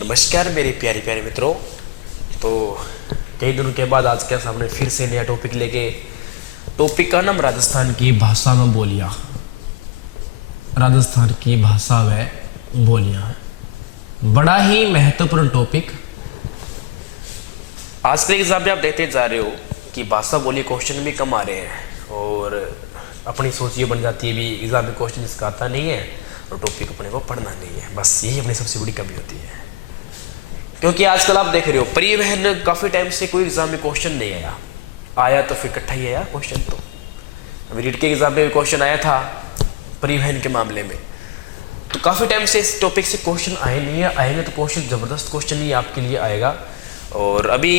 नमस्कार मेरे प्यारे प्यारे मित्रों। तो कई दिनों के बाद आज के सामने फिर से नया टॉपिक लेके, टॉपिक का नाम राजस्थान की भाषा में बोलियां। राजस्थान की भाषा व बोलियां बड़ा ही महत्वपूर्ण टॉपिक। आज के एग्जाम में आप देखते जा रहे हो कि भाषा बोली क्वेश्चन भी कम आ रहे हैं और अपनी सोच ये बन जाती है भी एग्जाम में क्वेश्चन इसका आता नहीं है और टॉपिक अपने को पढ़ना नहीं है। बस यही अपनी सबसे बड़ी कमी होती है, क्योंकि आजकल आप देख रहे हो परिवहन काफी टाइम से कोई एग्जाम में क्वेश्चन नहीं आया तो फिर इकट्ठा ही आया क्वेश्चन। तो अभी रीट के एग्जाम में क्वेश्चन आया था परिवहन के मामले में, तो काफी टाइम से इस टॉपिक से क्वेश्चन आए नहीं है। आएंगे तो क्वेश्चन जबरदस्त क्वेश्चन ही आपके लिए आएगा। और अभी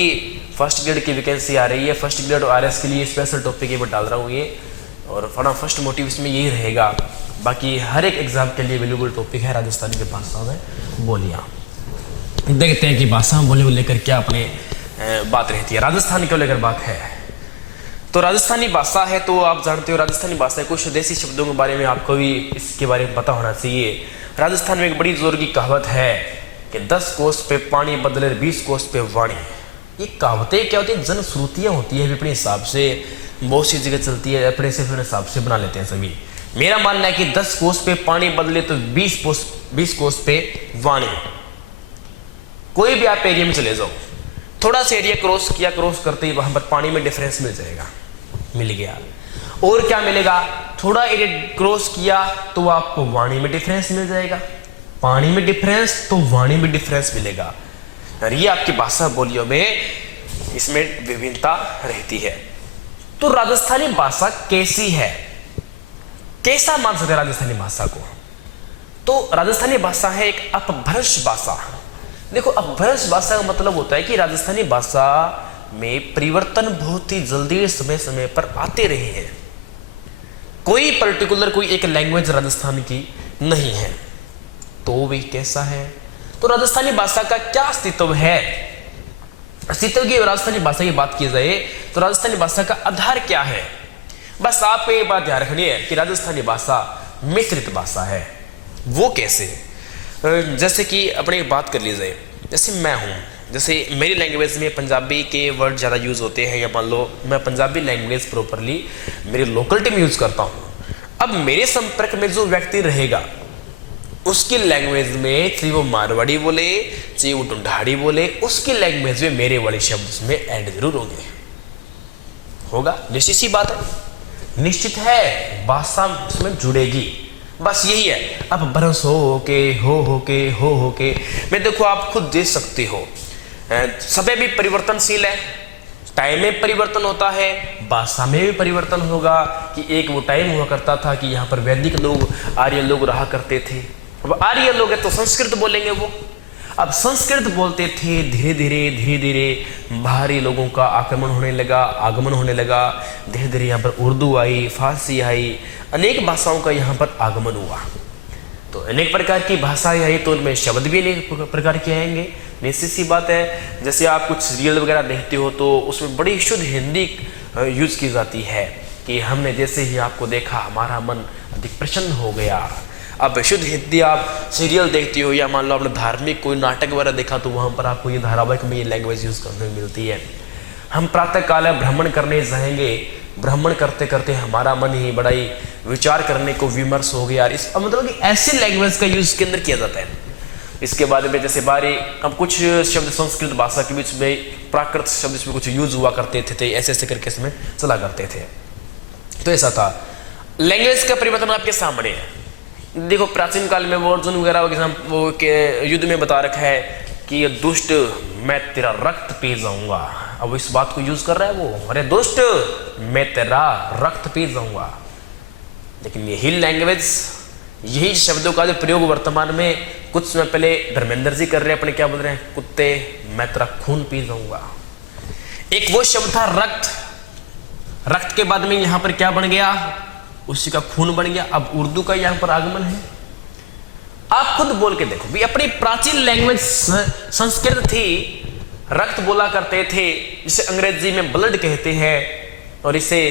फर्स्ट ग्रेड की वैकेंसी आ रही है, फर्स्ट ग्रेड और आरएस के लिए स्पेशल टॉपिक ये मैं डाल रहा हूँ ये, और फटा फर्स्ट मोटिव इसमें यही रहेगा। बाकी हर एक एग्जाम के लिए अवेलेबल टॉपिक है राजस्थानी के भाषा में बोलियाँ। देखते हैं कि भाषा बोली को लेकर क्या अपने बात रहती है, राजस्थान को लेकर बात है। तो राजस्थानी भाषा है तो आप जानते हो राजस्थानी भाषा है, कुछ देसी शब्दों के बारे में आपको भी इसके बारे में पता होना चाहिए। राजस्थान में एक बड़ी जोर की कहावत है कि 10 कोस पे पानी बदले 20 कोस पे वाणी। ये कहावतें क्या होती है, जनश्रुतियाँ होती है, अपने हिसाब से बहुत सी जगह चलती है, अपने से अपने हिसाब से बना लेते हैं सभी। मेरा मानना है कि 10 कोस पे पानी बदले तो 20 कोस पे वाणी। कोई भी आप एरिया में चले जाओ, थोड़ा सा एरिया क्रॉस किया, क्रॉस करते ही वहां पर पानी में डिफरेंस मिल जाएगा, मिल गया। और क्या मिलेगा, थोड़ा एरिया क्रॉस किया तो आपको वाणी में डिफरेंस मिल जाएगा, पानी में डिफरेंस तो वाणी में डिफरेंस मिलेगा। और ये आपकी भाषा बोलियों में इसमें विभिन्नता रहती है। तो राजस्थानी भाषा कैसी है, कैसा मान सकते हैं राजस्थानी भाषा को? तो राजस्थानी भाषा है एक अपभ्रंश भाषा। देखो, अपभ्रंश भाषा का मतलब होता है कि राजस्थानी भाषा में परिवर्तन बहुत ही जल्दी समय समय पर आते रहे हैं। कोई पर्टिकुलर कोई एक लैंग्वेज राजस्थान की नहीं है। तो वे कैसा है? तो राजस्थानी भाषा का क्या अस्तित्व है? अस्तित्व की राजस्थानी भाषा की बात की जाए तो राजस्थानी भाषा का आधार क्या है? बस आपको ये बात ध्यान रखनी है कि राजस्थानी भाषा मिश्रित भाषा है। वो कैसे? जैसे कि अपने बात कर ली जाए, जैसे मैं हूँ, जैसे मेरी लैंग्वेज में पंजाबी के वर्ड ज़्यादा यूज़ होते हैं, या मान लो मैं पंजाबी लैंग्वेज प्रॉपरली मेरी लोकलिटी में यूज़ करता हूँ। अब मेरे संपर्क में जो व्यक्ति रहेगा उसकी लैंग्वेज में, चाहे वो मारवाड़ी बोले चाहे वो ढूंढाड़ी बोले, उसकी लैंग्वेज में मेरे वाले शब्द उसमें ऐड जरूर होगा। निश्चित सी बात है, निश्चित है, भाषा उसमें जुड़ेगी। बस यही है। अब बरस हो के मैं देखो आप खुद देख सकते हो, समय भी परिवर्तनशील है, टाइम में परिवर्तन होता है, भाषा में भी परिवर्तन होगा। कि एक वो टाइम हुआ करता था कि यहाँ पर वैदिक लोग, आर्य लोग रहा करते थे। अब आर्य लोग है तो संस्कृत बोलेंगे वो, अब संस्कृत बोलते थे। धीरे धीरे बाहरी लोगों का आगमन होने लगा। धीरे धीरे यहाँ पर उर्दू आई, फारसी आई, अनेक भाषाओं का यहाँ पर आगमन हुआ। तो अनेक प्रकार की भाषाएं आई तो उनमें शब्द भी अनेक प्रकार के आएंगे। निश्चित सी बात है, जैसे आप कुछ सीरियल वगैरह देखते हो तो उसमें बड़ी शुद्ध हिंदी यूज की जाती है कि हमने जैसे ही आपको देखा हमारा मन अधिक प्रसन्न हो गया। अब शुद्ध हिंदी आप सीरियल देखते हो, या मान लो आपने धार्मिक कोई नाटक वगैरह देखा तो वहाँ पर आपको ये धारावाहिक में ये लैंग्वेज यूज करने को मिलती है। हम प्रातः काल भ्रमण करने जाएंगे, भ्रमण करते करते हमारा मन ही बड़ा ही विचार करने को विमर्श हो गया। इस मतलब कि ऐसी लैंग्वेज का यूज के अंदर किया जाता है। इसके बाद में जैसे बारी अब कुछ शब्द संस्कृत भाषा के बीच में प्राकृत शब्द इसमें कुछ यूज हुआ करते थे, ऐसे ऐसे करके इसमें चला करते थे। तो ऐसा था, लैंग्वेज का परिवर्तन आपके सामने है। देखो प्राचीन काल में वो अर्जुन वगैरह वो के युद्ध में बता रखा है कि दुष्ट मैं तेरा रक्त पी जाऊंगा। अब इस बात को यूज कर रहा है वो, अरे दुष्ट मैं तेरा रक्त पी जाऊंगा। लेकिन यही लैंग्वेज, यही शब्दों का जो प्रयोग वर्तमान में कुछ समय पहले धर्मेंद्र जी कर रहे हैं, अपने क्या बोल रहे हैं, कुत्ते मैं तेरा खून पी जाऊंगा। एक वो शब्द था रक्त, रक्त के बाद में यहां पर क्या बन गया, उसी का खून बन गया। अब उर्दू का यहां पर आगमन है। आप खुद बोल के देखो भी, अपनी प्राचीन लैंग्वेज संस्कृत थी, रक्त बोला करते थे, जिसे अंग्रेजी में ब्लड कहते हैं और इसे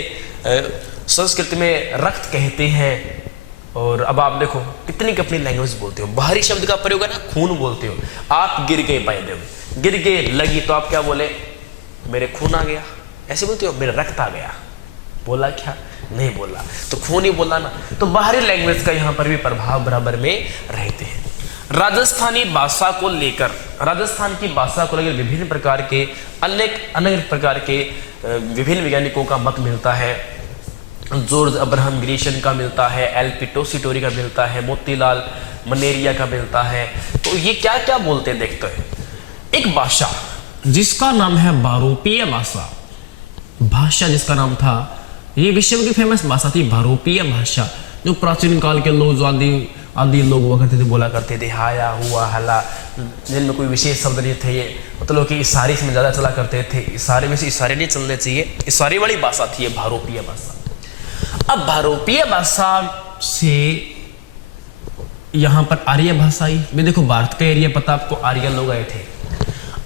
संस्कृत में रक्त कहते हैं। और अब आप देखो कितनी की अपनी लैंग्वेज बोलते हो। बाहरी शब्द का प्रयोग है ना, खून बोलते हो आप, गिर गए पैदे में, गिर गए लगी तो आप क्या बोले, मेरे खून आ गया, ऐसे बोलते हो, मेरा रक्त आ गया, बोला क्या, नहीं बोला, तो खून ही बोला ना। तो बाहरी लैंग्वेज का यहाँ पर भी प्रभाव बराबर में रहते हैं। राजस्थानी भाषा को लेकर, राजस्थान की भाषा को लेकर विभिन्न प्रकार के अनेक प्रकार के विभिन्न वैज्ञानिकों का मत मिलता है। जॉर्ज अब्राहम ग्रीशन का मिलता है, एल.पी. टोसीटोरी का मिलता है, मोतीलाल मनेरिया का मिलता है। तो ये क्या क्या बोलते हैं देखते हैं। एक भाषा जिसका नाम है भारोपीय भाषा, भाषा जिसका नाम था, ये विश्व की फेमस भाषा थी भारोपीय भाषा, जो प्राचीन काल के लोग आदि लोग हुआ करते थे, बोला करते थे, हाया हुआ हला, जिनमें कोई विशेष शब्द नहीं थे, ये मतलब कि इशारे में ज़्यादा चला करते थे। इशारे में से इशारे नहीं चलने चाहिए, इशारे वाली भाषा थी ये भारोपीय भाषा। अब भारोपीय भाषा से यहाँ पर आर्य भाषा आई। मैं देखो भारत का एरिया पता आपको, आर्य लोग आए थे,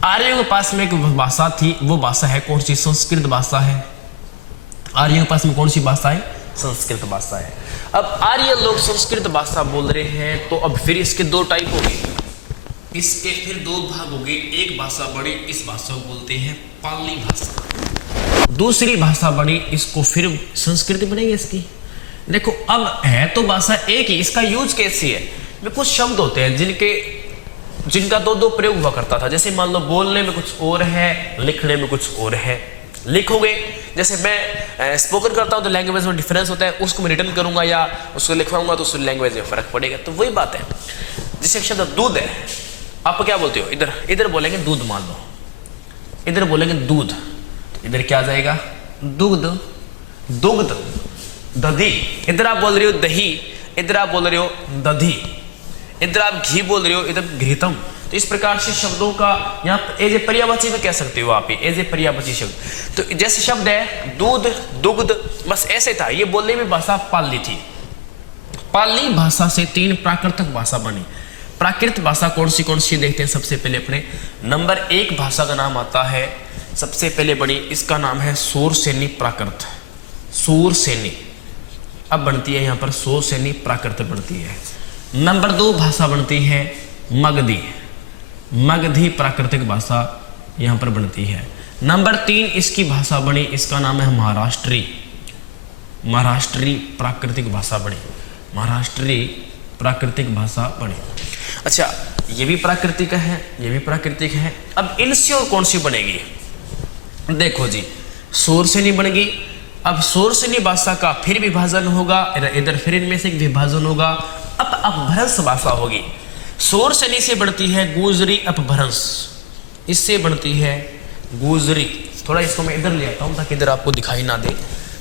आर्यों के पास में एक भाषा थी, वो भाषा है कौन सी, संस्कृत भाषा है। आर्यों के पास में कौन सी भाषा है, संस्कृत भाषा है। अब आर्य लोग संस्कृत भाषा बोल रहे हैं, तो अब फिर इसके दो टाइप हो गए, इसके फिर दो भाग हो गए। एक भाषा बड़ी, इस भाषा को बोलते हैं पाली भाषा, दूसरी भाषा बड़ी, इसको फिर संस्कृत बनेगी इसकी। देखो अब है तो भाषा एक ही, इसका यूज कैसी है, कुछ शब्द होते हैं जिनका दो प्रयोग हुआ करता था। जैसे मान लो बोलने में कुछ और है, लिखने में कुछ और है। लिखोगे, जैसे मैं स्पोकन करता हूँ तो लैंग्वेज में डिफरेंस होता है, उसको मैं रिटर्न करूंगा या उसको लिखवाऊंगा तो उस लैंग्वेज में फर्क पड़ेगा। तो वही बात है। जैसे शब्द दूध है, आप क्या बोलते हो, इधर बोलेंगे दूध, मान लो इधर बोलेंगे दूध, इधर क्या आ जाएगा, दुग्ध, दुग्ध, दधी। इधर आप बोल रहे हो दही, इधर आप बोल रहे हो दधी। इधर आप घी बोल रहे हो, इधर घृतम। तो इस प्रकार से शब्दों का यहाँ एज ए पर्यायवाची में कह सकते हो आप, एज ए पर्यायवाची शब्द। तो जैसे शब्द है दूध, दुग्ध, बस ऐसे था। ये बोलने में भाषा पाली थी। पाली भाषा से 3 प्राकृतिक भाषा बनी। प्राकृत भाषा कौन सी देखते हैं। सबसे पहले अपने नंबर 1 भाषा का नाम आता है, सबसे पहले बनी, इसका नाम है शूरसेनी प्राकृत। शूरसेनी अब बनती है यहाँ पर शूरसेनी प्राकृत बनती है। नंबर 2 भाषा बनती है मगधी। मगधी प्राकृतिक भाषा यहाँ पर बनती है। नंबर 3 इसकी भाषा बनी, इसका नाम है महाराष्ट्री। महाराष्ट्री प्राकृतिक भाषा बनी। महाराष्ट्री प्राकृतिक भाषा बनी। अच्छा, ये भी प्राकृतिक है, ये भी प्राकृतिक है। अब इनसे और कौन सी बनेगी, देखो जी, शूरसेनी बनेगी। अब शूरसेनी भाषा का फिर विभाजन होगा, इधर फिर इनमें से एक विभाजन होगा। अब अपभ्रंश भाषा होगी। शूरसेनी से बढ़ती है गुजरी अपभ्रंश, इससे बढ़ती है गुजरी। थोड़ा इसको मैं इधर ले आता हूं ताकि इधर आपको दिखाई ना दे।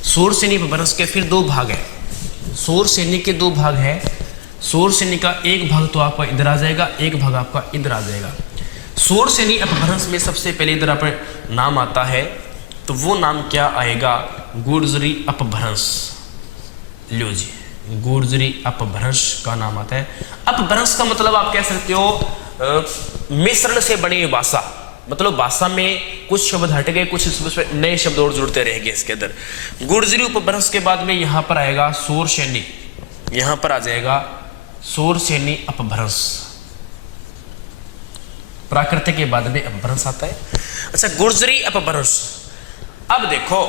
शूरसेनी अपभ्रंश के फिर 2 भाग है। शूरसेनी के 2 भाग है। शूरसेनी का एक भाग तो आपका इधर आ जाएगा, एक भाग आपका इधर आ जाएगा। शूरसेनी अपभ्रंश में सबसे पहले इधर अपने नाम आता है, तो वो नाम क्या आएगा, गुर्जरी अपभ्रंश। लो जी, गुर्जरी अपभ्रंश का नाम आता है। अपभ्रंश का मतलब आप कह सकते हो मिश्रण से बनी हुई भाषा, मतलब भाषा में कुछ शब्द हट गए, कुछ नए शब्द और जुड़ते रहेंगे इसके अंदर। गुर्जरी उपभ्रंश के बाद में यहाँ पर आएगा शूरसेनी, यहाँ पर आ जाएगा शूरसेनी अपभ्रंश। प्राकृतिक के बाद में अपभ्रंश आता है। अच्छा, गुर्जरी अपभ्रंश। अब देखो,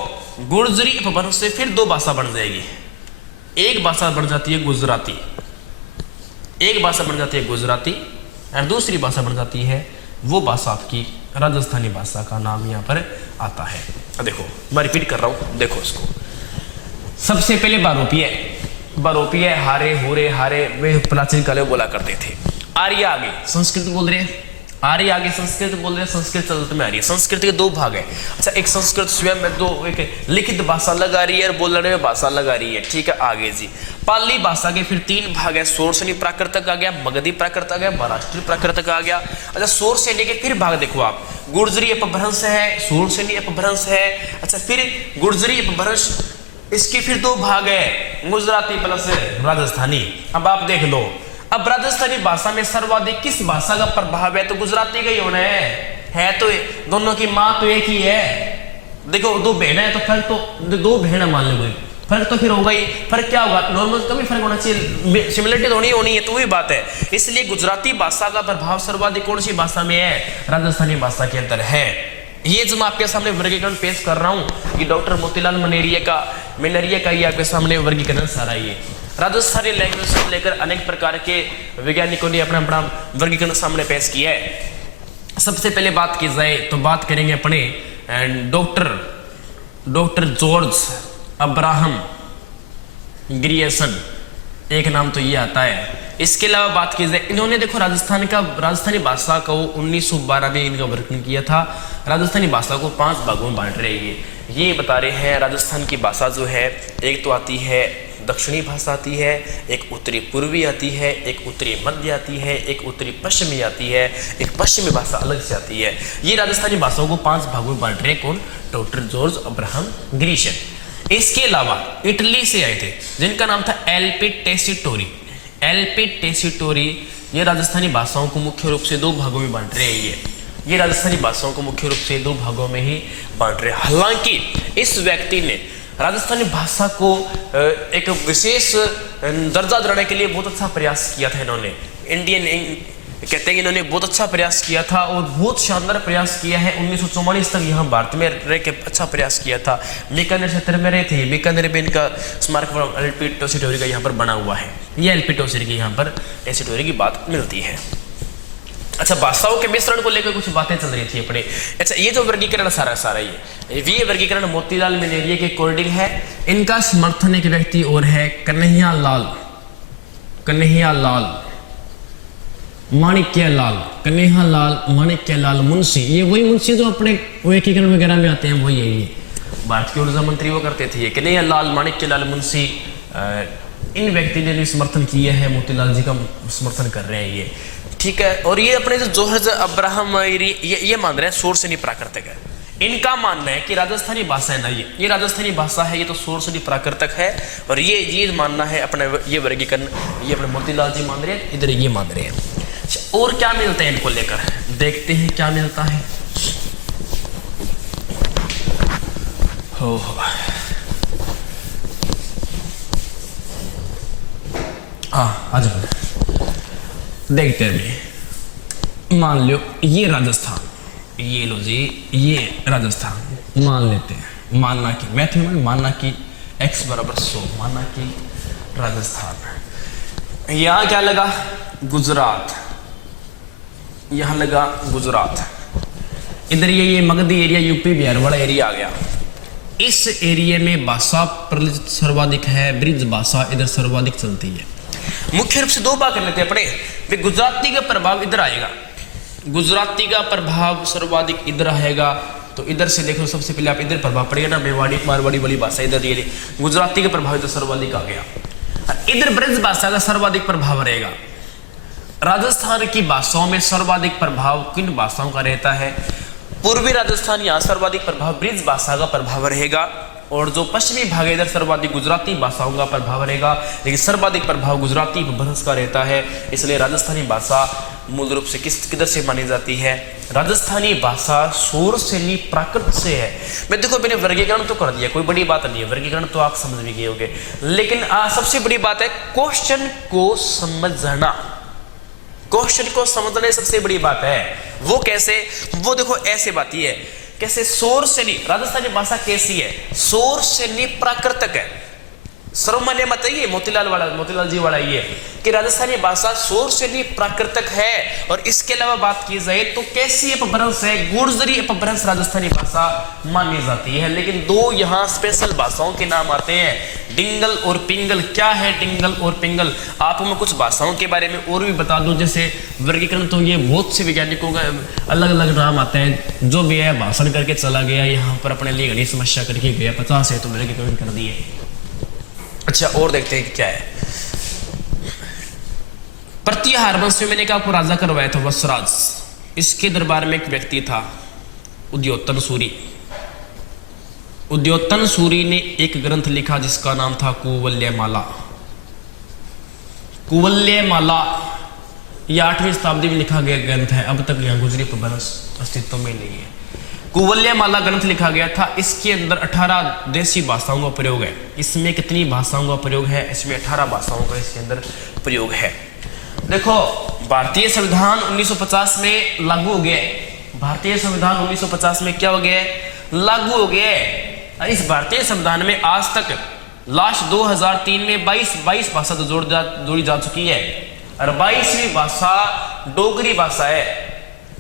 गुर्जरी अपभ्रंश से फिर 2 भाषा बन जाएगी। एक भाषा बन जाती है गुजराती, एक भाषा बन जाती है गुजराती, और दूसरी भाषा बन जाती है वो भाषा आपकी राजस्थानी भाषा का नाम यहाँ पर आता है। देखो मैं रिपीट कर रहा हूँ, देखो इसको। सबसे पहले बारोपीय हारे होरे हारे वे प्राचीन काल में बोला करते थे। आर्य आगे संस्कृत बोल रहे हैं, आर्य आगे संस्कृत बोल रहे हैं, संस्कृत चलत में आ रही है। संस्कृत के 2 भाग है। अच्छा, एक संस्कृत स्वयं में 2, एक लिखित भाषा लगा रही है और बोलने में भाषा लगा रही है, ठीक है। आगे जी, पाली भाषा के फिर 3 भाग है। शूरसेनी प्राकृतिक आ गया, मगधी प्राकृतिक आ गया, महाराष्ट्री प्राकृतिक आ गया। अच्छा, शूरसेनी के फिर भाग देखो आप, गुर्जरी अपभ्रंश है, शूरसेनी अपभ्रंश है। अच्छा, फिर गुर्जरी अपभ्रंश, इसके फिर 2 भाग है, गुजराती प्लस राजस्थानी। अब आप देख लो, अब राजस्थानी भाषा में सर्वाधिक किस भाषा का प्रभाव है, तो गुजराती का ही होना है तो दोनों की माँ तो एक ही है। देखो 2 बहन है तो फर्क तो 2 बहन मान लो, कोई फर्क तो फिर होगा ही। फर्क क्या होगा, नॉर्मल कभी फर्क होना चाहिए, सिमिलरिटी तो होनी है, तो वही बात है। इसलिए गुजराती भाषा का प्रभाव सर्वाधिक कौन सी भाषा में है, राजस्थानी भाषा के अंदर है। ये जो मैं आपके सामने वर्गीकरण पेश कर रहा हूँ, ये डॉक्टर मोतीलाल मनेरिया का ये आपके सामने वर्गीकरण सारा ये राजस्थानी लैंग्वेज से लेकर अनेक प्रकार के वैज्ञानिकों ने अपना अपना वर्गीकरण सामने पेश किया है। सबसे पहले बात की जाए तो बात करेंगे अपने डॉक्टर जॉर्ज अब्राहम ग्रियर्सन, एक नाम तो ये आता है। इसके अलावा बात की जाए, इन्होंने देखो राजस्थानी भाषा को 1912 में इनका वर्णन किया था। राजस्थानी भाषा को 5 भागों में बांट रहे हैं। ये बता रहे हैं राजस्थान की भाषा जो है, एक तो आती है दक्षिणी भाषा आती है, एक उत्तरी पूर्वी आती है, एक उत्तरी मध्य आती है, एक उत्तरी पश्चिमी आती है, एक पश्चिमी भाषा अलग से आती है। ये राजस्थानी भाषाओं को 5 भागों में बांट रहे कौन, डॉक्टर जॉर्ज अब्राहम ग्रियर्सन। इसके अलावा इटली से आए थे जिनका नाम था एलपी टेसिटोरी। ये राजस्थानी भाषाओं को मुख्य रूप से 2 भागों में बांट रहे हैं। ये राजस्थानी भाषाओं को मुख्य रूप से 2 भागों में ही बांट रहे। हालांकि इस व्यक्ति ने राजस्थानी भाषा को एक विशेष दर्जा दिलाने के लिए बहुत अच्छा प्रयास किया था। इन्होंने कहते हैं कि इन्होंने बहुत अच्छा प्रयास किया था और बहुत शानदार प्रयास किया है। 1944 तक यहाँ भारत में रह के अच्छा प्रयास किया था। बीकानेर क्षेत्र में रहे थे। बीकानेर में इनका स्मारक एलपी टेसिटोरी का यहाँ पर बना हुआ है। ये एलपी टेसिटोरी की यहाँ पर टेसिटोरी की बात मिलती है। अच्छा, भाषाओं के मिश्रण को लेकर कुछ बातें चल रही थी अपने। अच्छा, ये जो वर्गीकरण सारा ये वर्गीकरण मोतीलाल मनेरिया के अकॉर्डिंग है। इनका समर्थन एक व्यक्ति और है, कन्हैया माणिक्यलाल मुंशी। ये वही मुंशी जो अपने एकीकरण वगैरह में आते हैं, वही है। ये भारत के ऊर्जा मंत्री वो करते थे। कन्हैया लाल माणिक्यलाल मुंशी, इन व्यक्ति ने भी समर्थन किया है, मोतीलाल जी का समर्थन कर रहे हैं ये, ठीक है। और ये अपने जो जॉर्ज अब्राहम ये मान रहे हैं सोर्स से नहीं प्राकृतिक है। इनका मानना है कि राजस्थानी भाषा है ना, ये राजस्थानी भाषा है, ये तो सोर्स से नहीं प्राकृतिक है। और ये मानना है अपने, ये वर्गीकरण ये अपने मोतीलाल जी मान रहे हैं, इधर ये मान रहे हैं। और क्या मिलता है इनको लेकर, देखते हैं क्या मिलता है। हो आ जाओ, देखते हैं। मान लो ये राजस्थान, ये लो जी, ये राजस्थान मान लेते हैं। मानना कि मैथ में मानना कि x बराबर 100, मानना कि राजस्थान। यहाँ क्या लगा, गुजरात, यहाँ लगा गुजरात। इधर ये मगधी एरिया, यूपी बिहार वाला एरिया आ गया। इस एरिया में भाषा प्रचलित सर्वाधिक है, ब्रिज भाषा इधर सर्वाधिक चलती है। मुख्य रूप से 2 भाग कर लेते हैं अपने। गुजराती का प्रभाव इधर आएगा, गुजराती का प्रभाव सर्वाधिक इधर आएगा। तो इधर से देखो, सबसे पहले आप इधर प्रभाव पड़ेगा ना, मेवाड़ी मारवाड़ी वाली भाषा इधर, ये गुजराती का प्रभाव इधर सर्वाधिक आ गया। इधर ब्रज भाषा का सर्वाधिक प्रभाव रहेगा। राजस्थान की भाषाओं में सर्वाधिक प्रभाव किन भाषाओं का रहता है, पूर्वी राजस्थान, यहाँ सर्वाधिक प्रभाव ब्रिज भाषा का प्रभाव रहेगा। और जो पश्चिमी भाग है इधर सर्वाधिक गुजराती भाषाओं का प्रभाव रहेगा, लेकिन सर्वाधिक प्रभाव गुजराती अपभ्रंश का रहता है। इसलिए राजस्थानी भाषा मूल रूप से किधर से मानी जाती है, राजस्थानी भाषा सोर्स से नहीं प्राकृत से है। मैं देखो मैंने वर्गीकरण तो कर दिया, कोई बड़ी बात नहीं है, वर्गीकरण तो आप समझ भी गए होंगे। लेकिन सबसे बड़ी बात है क्वेश्चन को समझना, क्वेश्चन को समझना सबसे बड़ी बात है। वो कैसे, वो देखो ऐसे बात ही है, कैसे सोर्स से नहीं, राजस्थानी भाषा कैसी है, सोर्स से नहीं प्राकृतिक है। सर्वमान्य मत है ये मोतीलाल जी वाला ये कि राजस्थानी भाषा सोर्स से नहीं प्राकृतिक है। और इसके अलावा बात की जाए तो कैसी अपभ्रंश है, गुर्जरी अपभ्रंश राजस्थानी भाषा मानी जाती है। लेकिन 2 यहाँ स्पेशल भाषाओं के नाम आते हैं, डिंगल और पिंगल। क्या है डिंगल और पिंगल, आपको मैं कुछ भाषाओं के बारे में और भी बता दूं। जैसे वर्गीकरण तो ये बहुत से वैज्ञानिकों का अलग अलग नाम आते हैं, जो भी है भाषण करके चला गया, यहाँ पर अपने लिए घनी समस्या करके गया, 50 है तो वर्गीकरण कर दिए। अच्छा, और देखते हैं क्या है। प्रतिहार वंश में मैंने कहा आपको राजा करवाया था वत्सराज। इसके दरबार में एक व्यक्ति था उद्योतन सूरी। उद्योतन सूरी ने एक ग्रंथ लिखा जिसका नाम था कुवल्यमाला। कुवल्यमाला यह 8वीं शताब्दी में लिखा गया ग्रंथ है। अब तक यहाँ गुजरी अपभ्रंश अस्तित्व में नहीं है। कुवलयमाला ग्रंथ लिखा गया था। इसके अंदर 18 देशी भाषाओं का प्रयोग है। इसमें कितनी भाषाओं का प्रयोग है? इसमें 18 भाषाओं का इसके अंदर प्रयोग है। देखो, भारतीय संविधान 1950 में लागू हो गया है। भारतीय संविधान 1950 में क्या हो गया है? लागू हो गया है। इस भारतीय संविधान में आज तक लास्ट 2003 में 22 भाषा तो जोड़ी जा चुकी है और 22वीं भाषा डोगरी भाषा है।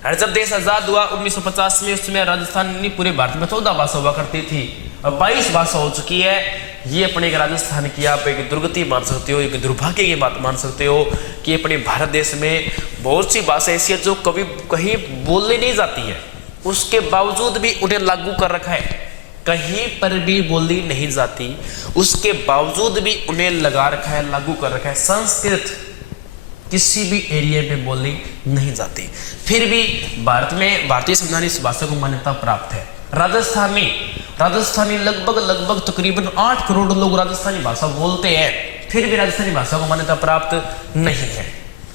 और जब देश आजाद हुआ 1950 में, उसमें राजस्थान नहीं, पूरे भारत में 14 भाषा हुआ करती थी और 22 भाषा हो चुकी है। ये अपने राजस्थान की आप एक दुर्गति मान सकते हो, एक दुर्भाग्य की बात मान सकते हो कि अपने भारत देश में बहुत सी भाषा ऐसी है जो कभी कहीं बोलने नहीं जाती है, उसके बावजूद भी उन्हें लागू कर रखा है। कहीं पर भी बोली नहीं जाती, उसके बावजूद भी उन्हें लगा रखा है, लागू कर रखा है। संस्कृत किसी भी एरिया में बोली नहीं जाती, फिर भी भारत में भारतीय संविधान इस भाषा को मान्यता प्राप्त है। राजस्थानी लगभग तकरीबन 8 करोड़ लोग राजस्थानी भाषा बोलते हैं, फिर भी राजस्थानी भाषा को मान्यता प्राप्त नहीं है।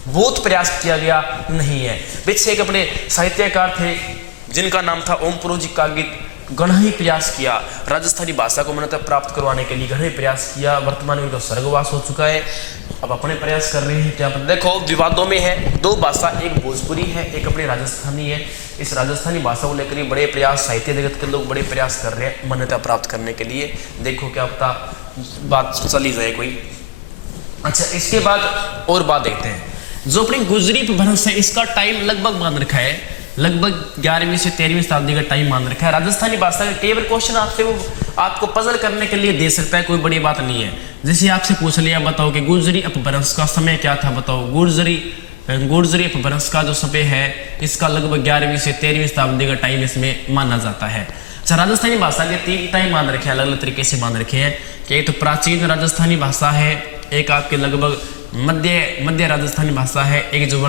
बहुत प्रयास किया गया, नहीं है। पीछे एक अपने साहित्यकार थे जिनका नाम था ओम पुरोजी कागित, घना ही प्रयास किया राजस्थानी भाषा को मान्यता प्राप्त करवाने के लिए, घना ही प्रयास किया। वर्तमान में उनका स्वर्गवास हो चुका है। अब अपने प्रयास कर रहे हैं क्या? देखो, विवादों में है 2 भाषा, एक भोजपुरी है, एक अपनी राजस्थानी है। इस राजस्थानी भाषा को लेकर बड़े प्रयास, साहित्य जगत के लोग बड़े प्रयास कर रहे हैं मान्यता प्राप्त करने के लिए। देखो क्या पता बात चली जाए कोई। अच्छा, इसके बाद और बात देखते हैं। जो अपनी गुजरी अपभ्रंश है, इसका टाइम लगभग मान रखा है, लगभग 11वीं से 13वीं शताब्दी का टाइम मान रखा है। राजस्थानी भाषा का कई बार क्वेश्चन आपसे वो आपको पजल करने के लिए दे सकता है, कोई बड़ी बात नहीं है। जैसे आपसे पूछ लिया, बताओ कि गुर्जरी अपभ्रंश का समय क्या था, बताओ। गुर्जरी अपभ्रंश का जो समय है, इसका लगभग 11वीं से 13वीं शताब्दी का टाइम इसमें माना जाता है। अच्छा, राजस्थानी भाषा के 3 टाइम मान रखे हैं, अलग अलग तरीके से मान रखे हैं कि एक तो प्राचीन राजस्थानी भाषा है, एक आपके लगभग मध्य राजस्थानी भाषा है, एक जो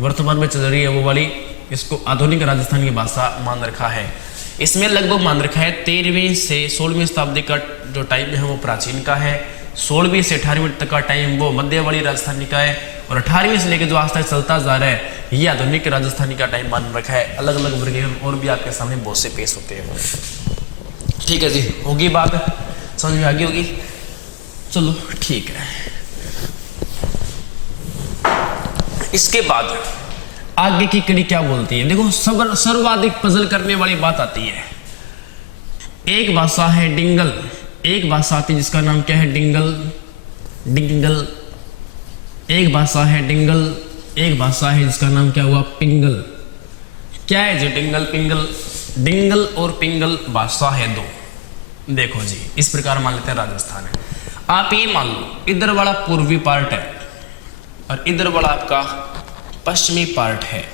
वर्तमान में चल रही है वो वाली, इसको आधुनिक राजस्थान की भाषा मान रखा है। इसमें लगभग मान रखा है 13वीं से 16वीं शताब्दी का जो टाइम है वो प्राचीन का है, 16वीं से 18वीं तक का टाइम वो मध्य वाली राजस्थानी का है, और 18वीं से लेकर जो आज तक चलता जा रहा है ये आधुनिक राजस्थानी का टाइम मान रखा है। अलग अलग वर्गीकरण और भी आपके सामने बहुत से पेश होते हैं। ठीक है जी, होगी बात, समझ में आ गई होगी। चलो ठीक है। इसके बाद आगे की कड़ी क्या बोलती है? देखो, सर्वाधिक पजल करने वाली बात आती है। एक भाषा है डिंगल, एक भाषा आती है जिसका नाम क्या है? डिंगल। एक भाषा है डिंगल, एक भाषा है जिसका नाम क्या हुआ? पिंगल। क्या है जी डिंगल पिंगल? डिंगल और पिंगल भाषा है 2। देखो जी, इस प्रकार मान लेते हैं राजस्थान है। आप ये मान लो, इधर वाला पूर्वी पार्ट है और इधर वाला आपका पश्चिमी पार्ट है।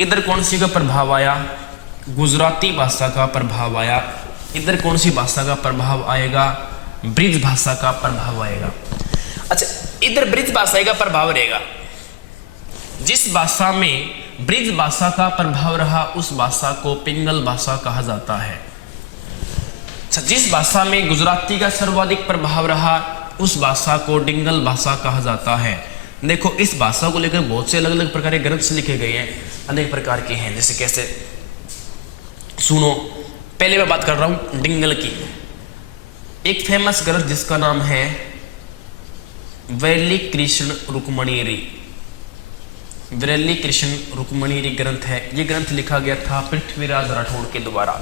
इधर कौन सी का प्रभाव आया? गुजराती भाषा का प्रभाव आया। इधर कौन सी भाषा का प्रभाव आएगा? ब्रिज भाषा का प्रभाव आएगा। अच्छा, इधर ब्रिज भाषा का प्रभाव रहेगा। जिस भाषा में ब्रिज भाषा का प्रभाव रहा उस भाषा को पिंगल भाषा कहा जाता है। अच्छा, जिस भाषा में गुजराती का सर्वाधिक प्रभाव रहा उस भाषा को डिंगल भाषा कहा जाता है। देखो, इस भाषा को लेकर बहुत से अलग अलग प्रकार के ग्रंथ लिखे गए हैं, अनेक प्रकार के हैं। जैसे कैसे, सुनो, पहले मैं बात कर रहा हूं डिंगल की। एक फेमस ग्रंथ जिसका नाम है वैली कृष्ण रुक्मणीरी ग्रंथ है। ये ग्रंथ लिखा गया था पृथ्वीराज राठौड़ के द्वारा।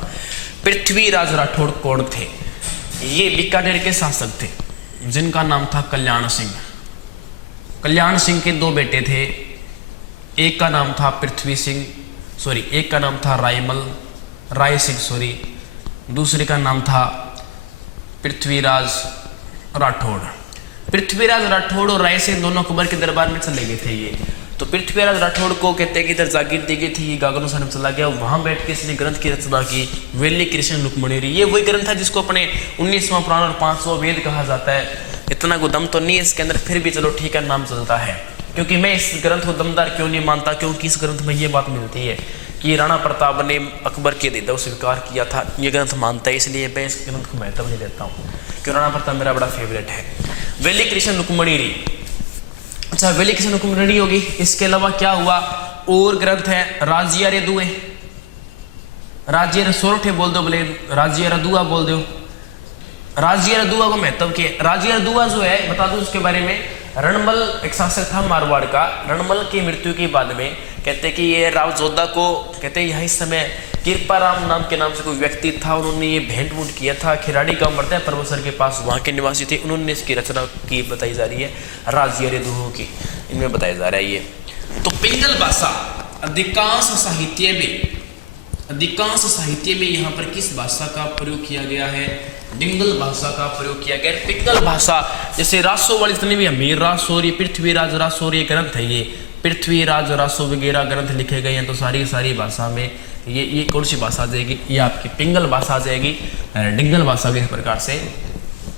पृथ्वीराज राठौड़ कौन थे? ये बीकानेर के शासक थे जिनका नाम था कल्याण सिंह। कल्याण सिंह के 2 बेटे थे, एक का नाम था एक का नाम था राय सिंह, दूसरे का नाम था पृथ्वीराज राठौड़। पृथ्वीराज राठौड़ और राय सिंह दोनों अकबर के दरबार में चले गए थे। ये तो पृथ्वीराज राठौड़ को कहते हैं कि इधर जागीर दी गई थी, गागनो सन चला गया, वहां बैठ के इसने ग्रंथ की रचना की, वेली कृष्ण रुक्मणीरी। ये वही ग्रंथ है जिसको अपने 19वां पुराण और 5वां वेद कहा जाता है। इतना गुदम तो नहीं है इसके अंदर, फिर भी चलो ठीक है, नाम चलता है। क्योंकि मैं इस ग्रंथ को दमदार क्यों नहीं मानता? क्योंकि इस ग्रंथ में ये बात मिलती है कि राणा प्रताप ने अकबर के दिद्दव स्वीकार किया था, ये ग्रंथ मानता है, इसलिए मैं इस ग्रंथ को महत्व नहीं देता हूँ, क्योंकि राणा प्रताप मेरा बड़ा फेवरेट है। वेली कृष्ण रुक्मणीरी। अच्छा, वेली कृष्ण रुक्मणीरी होगी। इसके अलावा क्या हुआ? और ग्रंथ है राजिया रे दुए, राजिया रे सोरठे बोल दो, बोले राजिया रे दुआ बोल दो। राजिया रे दुआ को महत्व के, राजिया रे दुआ जो है बता दूं उसके बारे में। रणमल एक शासक था मारवाड़ का, रणमल की मृत्यु के बाद में कहते कि ये राव जोधा को कहते यही समय कृपाराम नाम के नाम से कोई व्यक्ति था, उन्होंने ये भेंट वूंट किया था। खिराड़ी गांव पड़ता है परबसर के पास, वहाँ के निवासी थे, उन्होंने इसकी रचना की बताई जा रही है राजिया रे दुआ की, इनमें बताया जा रहा है ये। तो पिंगल भाषा अधिकांश साहित्य में यहाँ पर किस भाषा का प्रयोग किया गया है? डिंगल भाषा का प्रयोग किया गया है। पिंगल भाषा जैसे रासो वाली जितने भी अमीर रासो, ये पृथ्वीराज रासो, ये ग्रंथ है, ये पृथ्वीराज रासो वगैरह ग्रंथ लिखे गए हैं, तो सारी भाषा में ये कौन सी भाषा आ जाएगी? ये आपकी पिंगल भाषा आ जाएगी। डिंगल भाषा के इस प्रकार से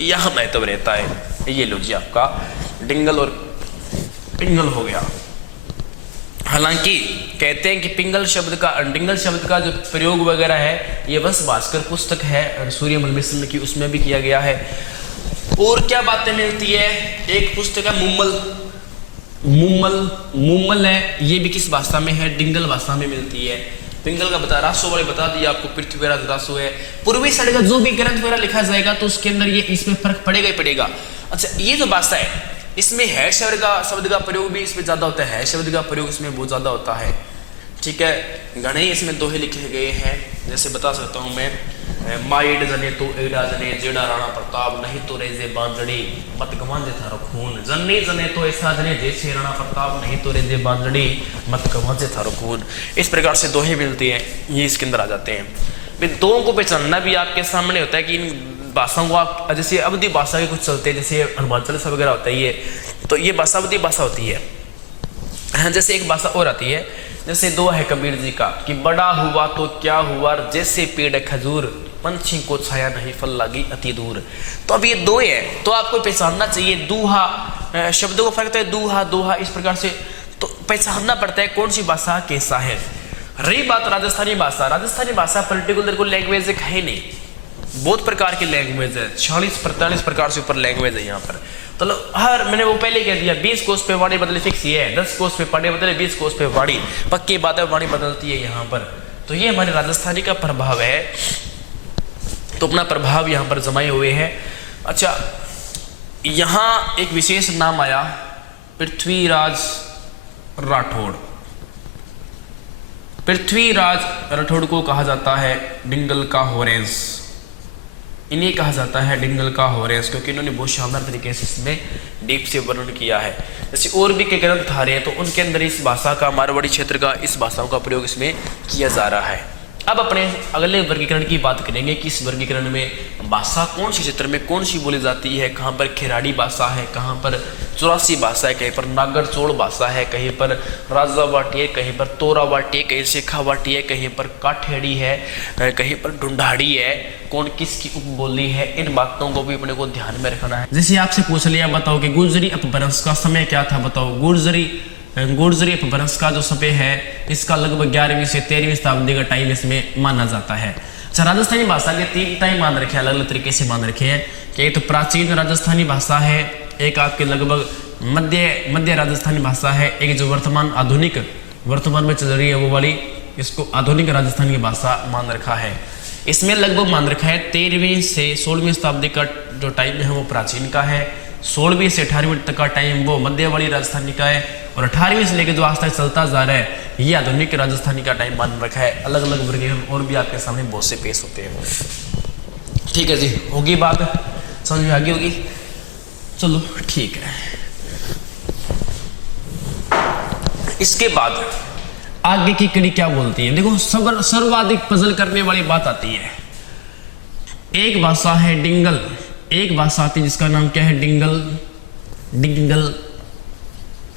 यह महत्व रहता है। ये लो जी आपका डिंगल और पिंगल हो गया। हालांकि कहते हैं कि पिंगल शब्द का, डिंगल शब्द का जो प्रयोग वगैरह है ये वंश भास्कर पुस्तक है सूर्यमल मिश्र की, उसमें भी किया गया है। और क्या बातें मिलती है? एक पुस्तक है मुम्मल है, ये भी किस भाषा में है? डिंगल भाषा में मिलती है। पिंगल का बता, रासो वाले बता दिया आपको, पृथ्वीराज रासो है। पूर्वी साइड का जो भी ग्रंथ वगैरह लिखा जाएगा तो उसके अंदर ये इसमें फर्क पड़ेगा ही पड़ेगा। अच्छा, ये जो भाषा है इसमें है शब्द का प्रयोग भी इसमें ज्यादा होता है, शब्द का प्रयोग इसमें बहुत ज्यादा होता है। ठीक है, घने इसमें दोहे लिखे गए हैं, जैसे बता सकता हूँ मैं, माइड जने तो एड़ा जने जेड़ा राणा प्रताप, नहीं तो रेजे बांजड़ी मत गवांजे थारो खून, जने जने तो ऐसा जने जैसे राणा प्रताप, नहीं तो रेजे बांजड़ी मत गवांजे थारो खून। इस प्रकार से दोहे मिलते हैं, ये इसके अंदर आ जाते हैं। दोनों को पहचानना भी आपके सामने होता है कि इन भाषाओं को आप, जैसे अवधी भाषा के कुछ चलते हैं, जैसे अरुणाचल से वगैरह होता है ये, तो ये भाषा अवधी भाषा होती है। जैसे एक भाषा और आती है, जैसे दो है कबीर जी का कि बड़ा हुआ तो क्या हुआ, जैसे पेड़ खजूर, पंछी को छाया नहीं फल लागी अति दूर। तो अब ये दो है, तो आपको पहचानना चाहिए। दूहा शब्दों को फर्क है, दूहा दोहा, इस प्रकार से तो पहचानना पड़ता है कौन सी भाषा कैसा है। रही बात राजस्थानी भाषा, राजस्थानी भाषा पर्टिकुलर को लैंग्वेज एक है नहीं, बहुत प्रकार की लैंग्वेज है, 40-45 प्रकार से ऊपर लैंग्वेज है यहाँ पर। तो हर, मैंने वो पहले कह दिया, 20 कोस पे वाणी बदले फिक्स ये है, 10 कोस पे पढ़े बदले 20 कोस पे वाणी, पक्की बात है, वाणी बदलती है यहाँ पर। तो ये हमारे राजस्थानी का प्रभाव है, तो अपना प्रभाव यहाँ पर जमाए हुए हैं। अच्छा, यहाँ एक विशेष नाम आया पृथ्वीराज राठौड़। पृथ्वीराज राठौड़ को कहा जाता है डिंगल का होरेंस, इन्हें कहा जाता है डिंगल का होरेंस, क्योंकि इन्होंने बहुत शानदार तरीके से इसमें डीप से वर्णन किया है। जैसे और भी के ग्रंथ आ रहे हैं, तो उनके अंदर इस भाषा का, मारवाड़ी क्षेत्र का, इस भाषाओं का प्रयोग इसमें किया जा रहा है। अब अपने अगले वर्गीकरण की बात करेंगे कि इस वर्गीकरण में भाषा कौन सी क्षेत्र में कौन सी बोली जाती है, कहाँ पर खिराड़ी भाषा है, कहाँ पर चौरासी भाषा है, कहीं पर नागर चोड़ भाषा है, कहीं पर राजावाटी है, कहीं पर तोरावाटी है, कहीं शेखावाटी है, कहीं पर काठेड़ी है, कहीं पर ढूंढाड़ी है, कौन किसकी उपबोली है। इन बातों को भी अपने को ध्यान में रखना है। जैसे आपसे पूछ लिया, बताओ कि गुर्जरी अपभ्रंश का समय क्या था, बताओ। गुर्जरी अपभ्रंश का जो समय है इसका लगभग 11वीं से 13वीं शताब्दी का टाइम इसमें माना जाता है। अच्छा, राजस्थानी भाषा के 3 टाइम मान रखे हैं, अलग अलग तरीके से मान रखे हैं कि एक तो प्राचीन राजस्थानी भाषा है, एक आपके लगभग मध्य राजस्थानी भाषा है, एक जो वर्तमान में चल रही है वो वाली, इसको आधुनिक राजस्थानी की भाषा मान रखा है। इसमें लगभग मान रखा है 13वीं से 16वीं शताब्दी का जो टाइम है वो प्राचीन का है, 16वीं से 18वीं तक का टाइम वो मध्य वाली राजस्थानी का है, और 18वीं से लेकर जो आज तक चलता जा रहा है ये आधुनिक राजस्थानी का टाइम मान रखा है। अलग अलग वर्गीकरण और भी आपके सामने बहुत से पेश होते हैं। ठीक है जी, होगी बात, समझ में आ गई होगी। चलो ठीक है, इसके बाद आगे की कड़ी क्या बोलती है। देखो, सर्वाधिक पजल करने वाली बात आती है। एक भाषा है डिंगल, एक भाषा आती है जिसका नाम क्या है, डिंगल।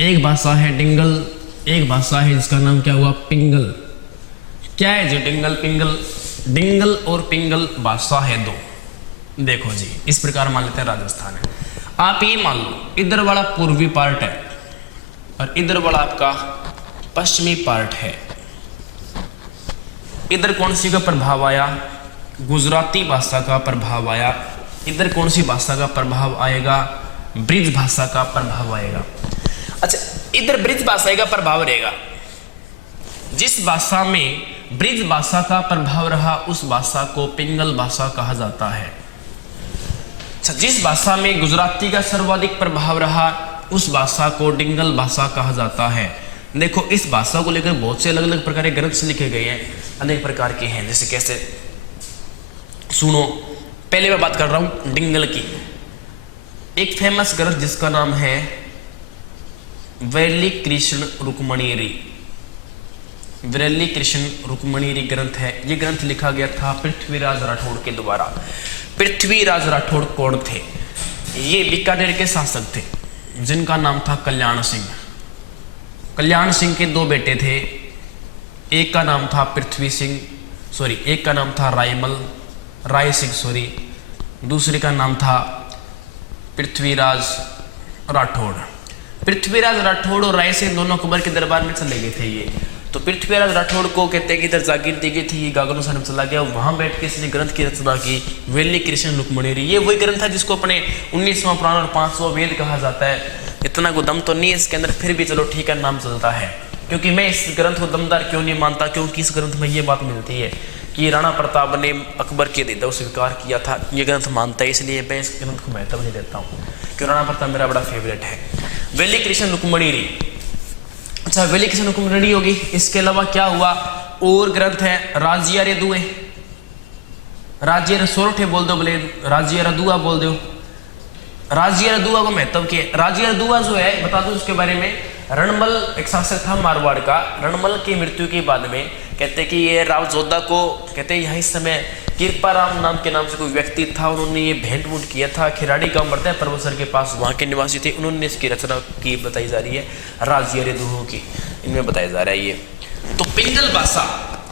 एक भाषा है डिंगल, एक भाषा है जिसका नाम क्या हुआ, पिंगल। क्या है जी डिंगल पिंगल? डिंगल और पिंगल भाषा है दो। देखो जी, इस प्रकार मान लेते हैं राजस्थान है, आप ये मान लो इधर वाला पूर्वी पार्ट है और इधर वाला आपका पश्चिमी पार्ट है। इधर कौन सी का प्रभाव आया, गुजराती भाषा का प्रभाव आया। इधर कौन सी भाषा का प्रभाव आएगा, ब्रिज भाषा का प्रभाव आएगा। अच्छा, इधर ब्रिज भाषा का प्रभाव रहेगा, जिस भाषा में ब्रिज भाषा का प्रभाव रहा उस भाषा को पिंगल भाषा कहा जाता है। अच्छा, जिस भाषा में गुजराती का सर्वाधिक प्रभाव रहा उस भाषा को डिंगल भाषा कहा जाता है। देखो, इस भाषा को लेकर बहुत से अलग अलग प्रकार के ग्रंथ लिखे गए हैं, अनेक प्रकार के हैं। जैसे कैसे, सुनो, पहले मैं बात कर रहा हूं डिंगल की। एक फेमस ग्रंथ जिसका नाम है वैली कृष्ण रुक्मणीरी, वैली कृष्ण रुक्मणीरी ग्रंथ है। ये ग्रंथ लिखा गया था पृथ्वीराज राठौड़ के द्वारा। पृथ्वीराज राठौड़ कौन थे? ये बीकानेर के शासक थे जिनका नाम था कल्याण सिंह। कल्याण सिंह के दो बेटे थे, एक का नाम था पृथ्वी सिंह, सॉरी एक का नाम था राय सिंह, सॉरी दूसरे का नाम था पृथ्वीराज राठौड़। पृथ्वीराज राठौड़ और राय सिंह दोनों अकबर के दरबार में चले गए थे। ये तो पृथ्वीराज राठौड़ को कहते हैं कि इधर जागीर दी गई थी, गागनो साहब चला गया, वहां बैठ के इसने ग्रंथ की रचना की, वैली कृष्ण रुक्मणीरी। ये वही ग्रंथ है जिसको अपने 19वां पुराण और 5वां वेद कहा जाता है। इतना को दम तो नहीं है इसके अंदर, फिर भी चलो ठीक है, नाम चलता है। क्योंकि मैं इस ग्रंथ को दमदार क्यों नहीं मानता, क्योंकि इस ग्रंथ में ये बात मिलती है कि राणा प्रताप ने अकबर के देदा को स्वीकार किया था। ये ग्रंथ मानता है, इसलिए मैं इस ग्रंथ को महत्व नहीं देता हूँ, क्यों राणा प्रताप मेरा बड़ा फेवरेट है। वैली कृष्ण रुक्मणीरी, अच्छा वैली कृष्ण रुक्मणीरी होगी। इसके अलावा क्या हुआ, और ग्रंथ है राजिया रे दुए, राजिया रे सोरठे बोल दो, बोले राजिया रे दुआ बोल दो। राजिया रे दुआ को महत्व क्या है? राजिया रे दुआ जो है बता दो उसके बारे में। रणमल एक शासक था मारवाड़ का, रणमल की मृत्यु के बाद में कहते कि ये राव जोधा को कहते हैं यही समय कृपाराम नाम के नाम से कोई व्यक्ति था, उन्होंने ये भेंट वूट किया था। खिराड़ी गांव पड़ता है परबसर के पास, वहाँ के निवासी थे, उन्होंने इसकी रचना की बताई जा रही है राजिया रे दुआ की, इनमें बताया जा रहा है ये। तो पिंगल भाषा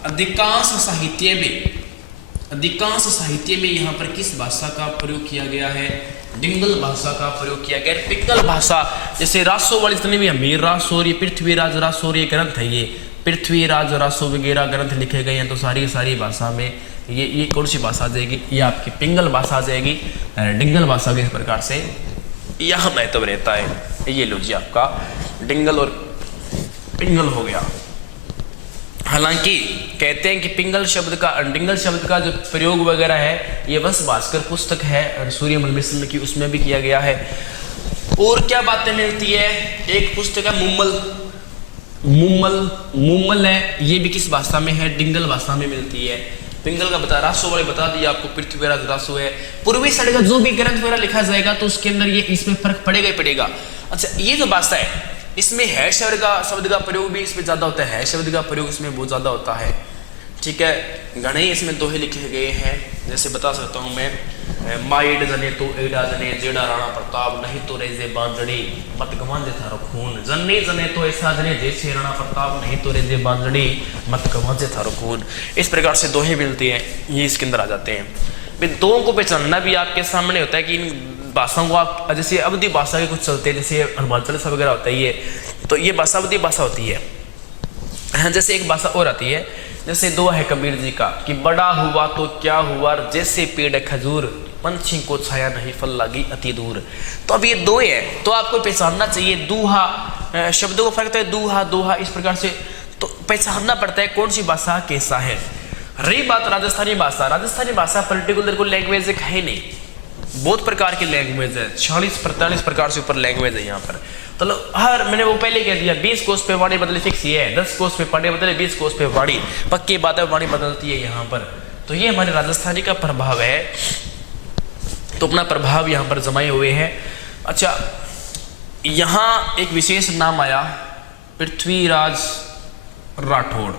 अधिकांश साहित्य में यहाँ पर किस भाषा का प्रयोग किया गया है? डिंगल भाषा का प्रयोग किया गया है। पिंगल भाषा जैसे रासो वाले जितने भी अमीर रासो और ये पृथ्वीराज रासो और ये ग्रंथ है, ये पृथ्वीराज रासो वगैरह ग्रंथ लिखे गए हैं, तो सारी सारी भाषा में ये कौन सी भाषा आ जाएगी? ये आपकी पिंगल भाषा आ जाएगी। डिंगल भाषा के इस प्रकार से यह महत्व रहता है। ये लो जी, आपका डिंगल और पिंगल हो गया। हालांकि कहते हैं कि डिंगल शब्द का जो प्रयोग वगैरह है ये वंश भास्कर पुस्तक है सूर्यमल मिश्र की, उसमें भी किया गया है। और क्या बातें मिलती है? एक पुस्तक है मुम्मल है, ये भी किस भाषा में है? डिंगल भाषा में मिलती है। पिंगल का रासो वाले बता दिया आपको, पृथ्वीराज रासो है। पूर्वी साइड का जो भी ग्रंथ वगैरह लिखा जाएगा तो उसके अंदर ये इसमें फर्क पड़ेगा ही पड़ेगा। अच्छा, ये जो भाषा है इसमें है शब्द का प्रयोग भी इसमें ज्यादा होता है, शब्द का प्रयोग इसमें बहुत ज्यादा होता है। ठीक है, घने इसमें दोहे लिखे गए हैं, जैसे बता सकता हूँ मैं, माइड जने तो एडा जने जेड़ा राणा प्रताप, नहीं तो रेजे बांधड़ी मत गवांजे थारो खून, जने जने तो ऐसा जने जैसे राणा प्रताप, नहीं तो रेजे बांधड़ी मत गवांजे थारो खून। इस प्रकार से दोहे मिलते हैं, ये इसके अंदर आ जाते हैं। भाई दोनों को पहचानना भी आपके सामने होता है कि इन भाषाओं को आप, जैसे अवधि भाषा के कुछ चलते हैं, जैसे हनुमान चालीसा वगैरह होता है ये, तो ये भाषा अवधि भाषा होती है। जैसे एक भाषा और आती है, जैसे दो है कबीर जी का कि बड़ा हुआ तो क्या हुआ, जैसे पेड़ खजूर, पंछी को छाया नहीं फल लागी अति दूर। तो अब ये दो है, तो आपको पहचानना चाहिए। दूहा शब्दों को फर्क है, दूहा दोहा, इस प्रकार से तो पहचानना पड़ता है कौन सी भाषा कैसा है। रही बात राजस्थानी भाषा पर्टिकुलर को लैंग्वेज एक है नहीं, बहुत प्रकार की लैंग्वेज है, 40-45 प्रकार से ऊपर लैंग्वेज है यहाँ पर। तो हर मैंने वो पहले कह दिया 20 कोस पे वाणी बदले फिक्स ये है, 10 कोस पे पढ़े बदले 20 कोस पे वाणी, पक्की बात है, वाणी बदलती है यहाँ पर। तो ये हमारे राजस्थानी का प्रभाव है, तो अपना प्रभाव यहाँ पर जमाए हुए हैं। अच्छा, यहाँ एक विशेष नाम आया पृथ्वीराज राठौड़।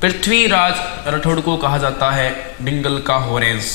पृथ्वीराज राठौड़ को कहा जाता है डिंगल का होरेंस,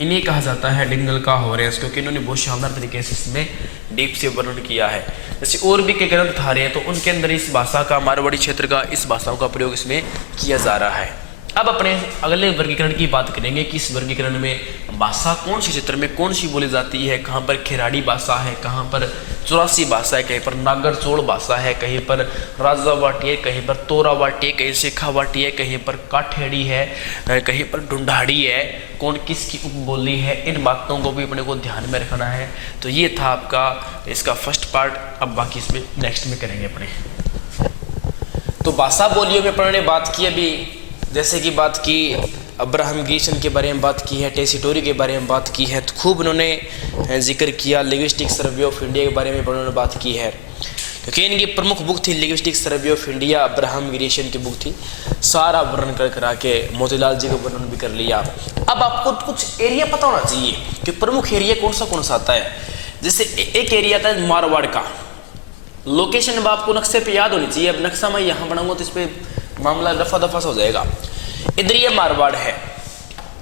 इन्हें कहा जाता है डिंगल का होरेंस, क्योंकि इन्होंने बहुत शानदार तरीके से इसमें डीप से वर्णन किया है। जैसे और भी के ग्रंथ आ रहे हैं तो उनके अंदर इस भाषा का, मारवाड़ी क्षेत्र का इस भाषाओं का प्रयोग इसमें किया जा रहा है। अब अपने अगले वर्गीकरण की बात करेंगे कि इस वर्गीकरण में भाषा कौन सी क्षेत्र में कौन सी बोली जाती है, कहाँ पर खिराड़ी भाषा है, कहाँ पर चौरासी भाषा है, कहीं पर नागर चोड़ भाषा है, कहीं पर राजावाटी है, कहीं पर तोरावाटी है, कहीं शेखावाटी है, कहीं पर काठेड़ी है, कहीं पर ढूंढाड़ी है, कौन किसकी उपबोली है, इन बातों को भी अपने को ध्यान में रखना है। तो ये था आपका इसका फर्स्ट पार्ट। अब बाकी इसमें नेक्स्ट में करेंगे अपने। तो भाषा बोलियों में अपन ने बात की अभी, जैसे कि बात की अब्राहम ग्रीसन के बारे में बात की है, टेसिटोरी के बारे में बात की है, तो खूब उन्होंने जिक्र किया। लिंग्विस्टिक सर्वे ऑफ इंडिया के बारे में उन्होंने बात की है, क्योंकि इनकी प्रमुख बुक थी linguistic survey of India, Abraham Grierson की बुक थी। सारा वर्णन करा के मोतीलाल जी का वर्णन भी कर लिया। अब आपको कुछ एरिया पता होना चाहिए कि प्रमुख एरिया कौन सा आता है। जैसे एक एरिया था मारवाड़ का, लोकेशन अब आपको नक्शे पे याद होनी चाहिए। अब नक्शा मैं यहाँ बनाऊंगा तो इस पर मामला दफा दफा सा हो जाएगा। इधर ये मारवाड़ है,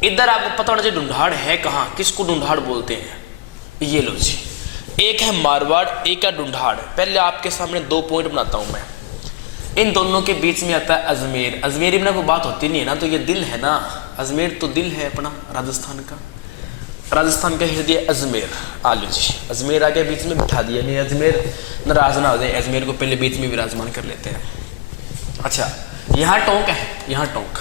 इधर आपको पता होना चाहिए ढूंढाड़ है कहाँ, किसको ढूंढाड़ बोलते हैं। ये लो जी, एक है मारवाड़, एक है ढूंढाड़। पहले आपके सामने 2 पॉइंट बनाता हूं मैं। इन दोनों के बीच में आता है अजमेर। अजमेर में कोई बात होती नहीं है ना, तो ये दिल है ना, अजमेर तो दिल है अपना राजस्थान का, राजस्थान का हृदय अजमेर। आलू जी, अजमेर आके बीच में बिठा दिया, नहीं अजमेर नाराज ना हो जाए, अजमेर को पहले बीच में विराजमान कर लेते हैं। अच्छा, यहाँ टोंक है, यहाँ टोंक।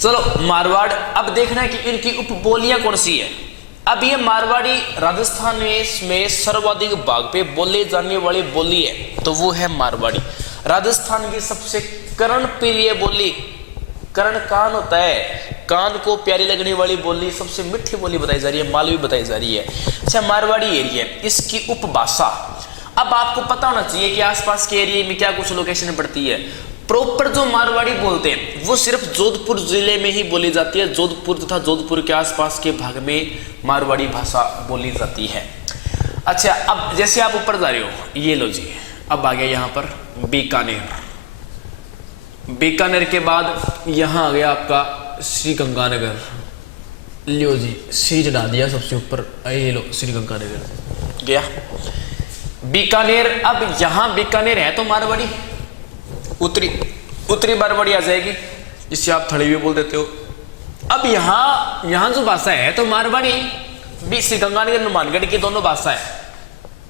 चलो मारवाड़, अब देखना है कि इनकी उपबोलियां कौन सी है। अब ये मारवाड़ी राजस्थान में सर्वाधिक भाग पे बोले जाने वाली बोली है, तो वो है मारवाड़ी। राजस्थान की सबसे कर्णप्रिय बोली, कर्ण कान होता है, कान को प्यारी लगने वाली बोली, सबसे मीठी बोली बताई जा रही है, मालवी बताई जा रही है। अच्छा, मारवाड़ी एरिया, इसकी उपभाषा। अब आपको पता होना चाहिए कि आसपास के एरिया में क्या कुछ लोकेशन पड़ती है। प्रॉपर जो मारवाड़ी बोलते हैं वो सिर्फ जोधपुर जिले में ही बोली जाती है। जोधपुर तथा जोधपुर के आसपास के भाग में मारवाड़ी भाषा बोली जाती है। अच्छा, अब जैसे आप ऊपर जा रहे हो, ये लो जी, अब आ गया यहाँ पर बीकानेर। बीकानेर के बाद यहाँ आ गया आपका श्री गंगानगर। लियो जी, श्री चढ़ा दिया सबसे ऊपर, ये लो श्री गंगानगर गया बीकानेर। अब यहाँ बीकानेर है तो मारवाड़ी, उत्तरी मारवाड़ी आ जाएगी, जिससे आप थड़ी भी बोल देते हो। अब यहाँ जो भाषा है तो मारवाड़ी भी, श्री गंगानगर हनुमानगढ़ की दोनों भाषा है।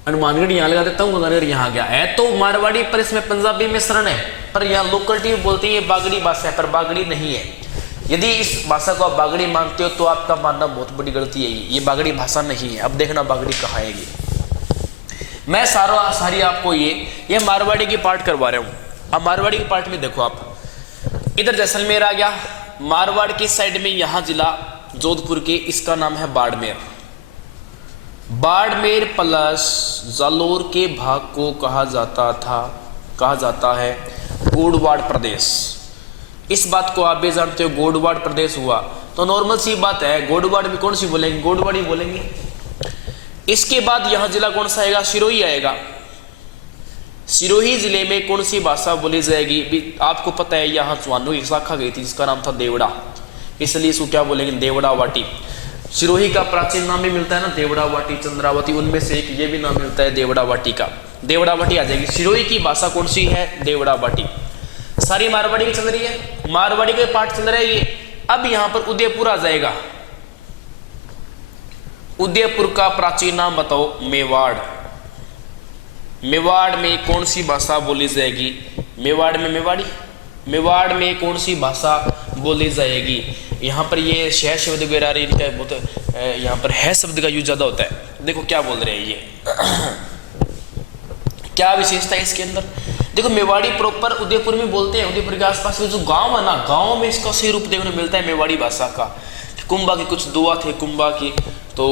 हनुमानगढ़ यहाँ लगा देता हूँ, गंगानगर यहाँ गया है तो मारवाड़ी, पर इसमें पंजाबी मिश्रण है। पर यहाँ लोकलिटी बोलती है बागड़ी भाषा है, पर बागड़ी नहीं है। यदि इस भाषा को आप बागड़ी मानते हो तो आपका मानना बहुत बड़ी गलती है। ये बागड़ी भाषा नहीं है। अब देखना बागड़ी कहाँ आएगी। मैं सारी आपको ये मारवाड़ी की पार्ट करवा रहा हूँ। अब मारवाड़ी के पार्ट में देखो आप, इधर जैसलमेर आ गया, मारवाड़ की साइड में यहाँ जिला जोधपुर के, इसका नाम है बाड़मेर। बाड़मेर प्लस जालोर के भाग को कहा जाता है गोडवाड़ प्रदेश। इस बात को आप भी जानते हो, गोडवाड़ प्रदेश हुआ तो नॉर्मल सी बात है, गोडवाड़ भी कौन सी बोलेंगे, गोडवाड़ी बोलेंगे। इसके बाद यहाँ जिला कौन सा आएगा, सिरोही आएगा। सिरोही जिले में कौन सी भाषा बोली जाएगी भी आपको पता है। यहाँ चौहानों की शाखा गई थी जिसका नाम था देवड़ा, इसलिए इसको क्या बोलेंगे, देवड़ा वाटी। सिरोही का प्राचीन नाम भी मिलता है ना, देवड़ा वाटी, चंद्रावती, उनमें से एक ये भी नाम मिलता है देवड़ा वाटी का। देवड़ा वाटी आ जाएगी। सिरोही की भाषा कौन सी है, देवड़ा वाटी। सारी मारवाड़ी की चल रही है, मारवाड़ी के पार्ट चल रहे हैं ये। अब यहाँ पर उदयपुर आ जाएगा। उदयपुर का प्राचीन नाम बताओ, मेवाड़। मेवाड़ में कौन सी भाषा बोली जाएगी, मेवाड़ में मेवाड़ी। मेवाड़ में कौन सी भाषा बोली जाएगी। यहाँ पर ये शह शब्द वगैरह इनका बहुत यहाँ पर है शब्द का यूज ज्यादा होता है। देखो क्या बोल रहे हैं ये क्या विशेषता है इसके अंदर। देखो मेवाड़ी प्रॉपर उदयपुर में बोलते हैं। उदयपुर के आसपास में जो गांव है ना, गांव में इसका सही रूप देखने मिलता है मेवाड़ी भाषा का। कुंभा की कुछ दुआ थे कुंभा की, तो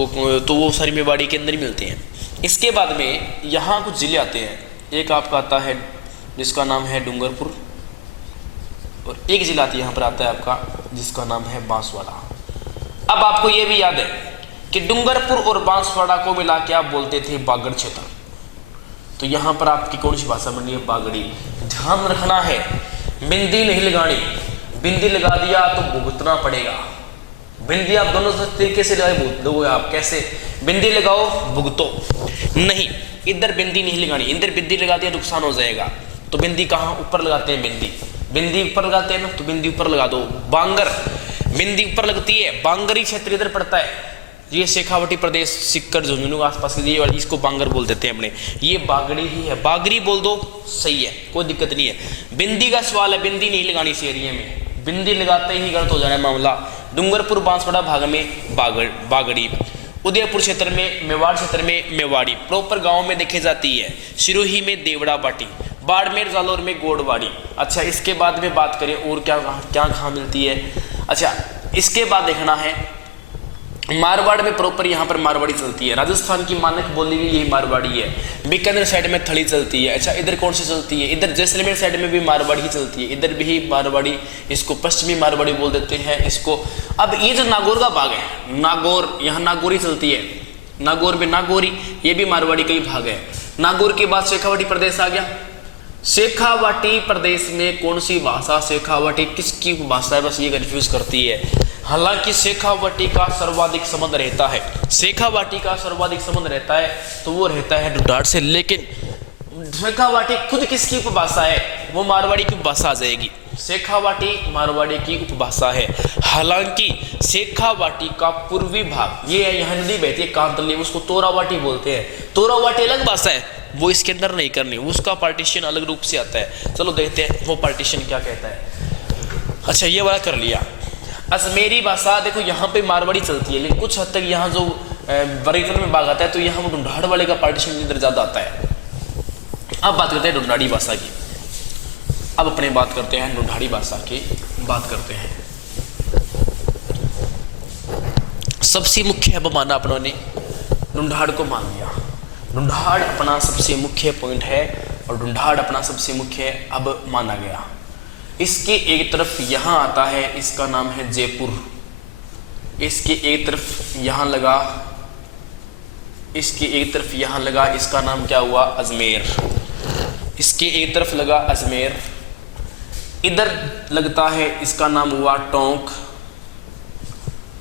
वो सारी मेवाड़ी के अंदर ही मिलते हैं। इसके बाद में यहाँ कुछ जिले आते हैं। एक आपका आता है जिसका नाम है डूंगरपुर, और एक जिला आती है यहाँ पर आता है आपका जिसका नाम है बांसवाड़ा। अब आपको ये भी याद है कि डूंगरपुर और बांसवाड़ा को मिला के आप बोलते थे बागड़ क्षेत्र। तो यहाँ पर आपकी कौन सी भाषा बनी है, बागड़ी। ध्यान रखना है, बिंदी नहीं लगानी। बिंदी लगा दिया तो भुगतना पड़ेगा। बिंदी आप दोनों तरीके से दोगे आप, कैसे, बिंदी लगाओ भुगतो नहीं, इधर बिंदी नहीं लगानी। इधर बिंदी लगा दिया नुकसान हो जाएगा। तो बिंदी कहाँ, ऊपर लगाते हैं बिंदी। बिंदी ऊपर लगाते हैं ना, तो बिंदी ऊपर लगा दो। बांगर, बिंदी ऊपर लगती है। बांगरी क्षेत्र इधर पड़ता है, ये शेखावटी प्रदेश, सिक्कर, झुंझुनू आसपास की ये वाली, इसको बांगर बोल देते हैं अपने। ये बागड़ी ही है, बागरी बोल दो, सही है, कोई दिक्कत नहीं है। बिंदी का सवाल है, बिंदी नहीं लगानी इस एरिया में। बिंदी लगाते ही गलत हो जाना है मामला। डूंगरपुर बांसवाड़ा भाग में बागड़ी, उदयपुर क्षेत्र में, मेवाड़ क्षेत्र में मेवाड़ी। प्रॉपर गांव में देखी जाती है। सिरोही में देवड़ा बाटी, बाड़मेर जालौर में गोड़वाड़ी। अच्छा, इसके बाद में बात करें और क्या क्या कहाँ मिलती है। अच्छा, इसके बाद देखना है मारवाड़ में प्रॉपर यहाँ पर मारवाड़ी चलती है। राजस्थान की मानक बोली भी यही मारवाड़ी है। बीकानेर साइड में थली चलती है। अच्छा, इधर कौन सी चलती है, इधर जैसलमेर साइड में भी मारवाड़ी ही चलती है, इधर भी मारवाड़ी, इसको पश्चिमी मारवाड़ी बोल देते हैं इसको। अब ये जो नागौर का भाग है, नागौर, यहाँ नागौरी चलती है, नागौर में नागौरी, ये भी मारवाड़ी का ही भाग है। नागौर के बाद शेखावाटी प्रदेश आ गया। शेखावाटी प्रदेश में कौन सी भाषा, शेखावाटी किसकी भाषा है, बस ये कंफ्यूज करती है। हालांकि शेखावाटी का सर्वाधिक संबंध रहता है, शेखावाटी का सर्वाधिक संबंध रहता है तो वो रहता है ढूंढाड़ से, लेकिन शेखावाटी खुद किसकी उपभाषा है, वो मारवाड़ी की उपभाषा आ जाएगी। शेखावाटी मारवाड़ी की उपभाषा है। हालांकि शेखावाटी का पूर्वी भाग, ये है यहाँ नदी बहती है कांतली, उसको तोरावाटी बोलते हैं। तोरावाटी अलग भाषा है, वो इसके अंदर नहीं करनी, उसका पार्टीशन अलग रूप से आता है। चलो देखते हैं वो पार्टीशन क्या कहता है। अच्छा, ये वाला कर लिया। अजमेरी भाषा देखो यहाँ पे मारवाड़ी चलती है, लेकिन कुछ हद तक यहाँ जो वर्गीकरण में भाग आता है तो यहाँ वो ढूंढाड़ वाले का पार्टीशन इधर ज्यादा आता है। अब बात करते हैं ढूंढाड़ी भाषा की। अब अपने बात करते हैं ढूंढाड़ी भाषा की बात करते हैं। सबसे मुख्य अब माना अपनों ने ढूंढाड़ को मान लिया। ढूंढाड़ अपना सबसे मुख्य पॉइंट है और ढूंढाड़ अपना सबसे मुख्य अब माना गया। इसके एक तरफ यहाँ आता है, इसका नाम है जयपुर। इसके एक तरफ यहाँ लगा, इसके एक तरफ यहाँ लगा, इसका नाम क्या हुआ, अजमेर। इसके एक तरफ लगा अजमेर। इधर लगता है, इसका नाम हुआ टोंक।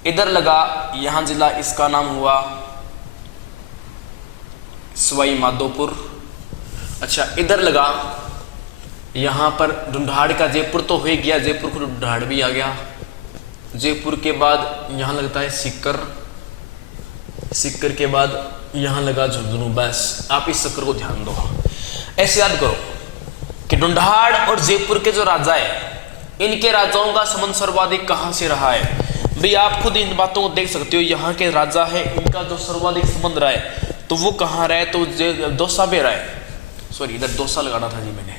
इधर लगा यहाँ जिला, इसका नाम हुआ सवाई माधोपुर। अच्छा, इधर लगा यहाँ पर ढूंढाड़ का जयपुर तो हो गया, जयपुर को ढूंढाड़ भी आ गया। जयपुर के बाद यहाँ लगता है सिक्कर। सिक्कर के बाद यहाँ लगा झुंझुनू। बस आप इस चक्कर को ध्यान दो, ऐसे याद करो कि ढूंढाड़ और जयपुर के जो राजा है, इनके राजाओं का संबंध सर्वाधिक कहाँ से रहा है। भाई आप खुद इन बातों को देख सकते हो, यहाँ के राजा है, इनका जो सर्वाधिक संबंध रहा है तो वो कहाँ रहा है, तो दौसा पे रहा है। सॉरी, इधर दौसा लगाना था जी मैंने,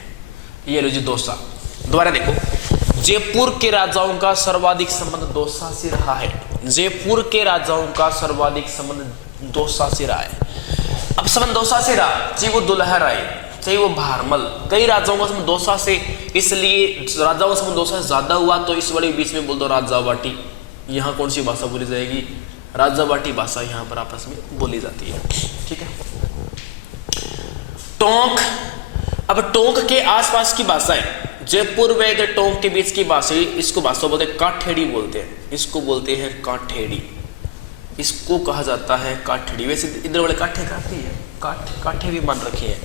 ये लो जी दौसा। दोबारा देखो, जयपुर के राजाओं का सर्वाधिक संबंध दौसा से रहा है। जयपुर के राजाओं का सर्वाधिक संबंध दौसा से रहा है। अब संबंध दौसा से रहा, चाहे वो दुल्हर आए, चाहे वो भारमल, कई राजाओं का संबंध दौसा से, इसलिए राजाओं का संबंध दौसा से ज्यादा हुआ तो इस वाले बीच में बोल दो राजावाटी। यहाँ कौन सी भाषा बोली जाएगी, राजावाटी भाषा यहाँ पर आपस में बोली जाती है। ठीक है। टोंक, अब टोंक के आसपास की भाषा है, जयपुर व इधर टोंक के बीच की भाषा, इसको भाषा बोलते हैं काठेड़ी बोलते हैं, इसको बोलते हैं काठेड़ी, इसको कहा जाता है काठेड़ी। वैसे इधर वाले काठे काटती है, काठे भी मान रखे हैं,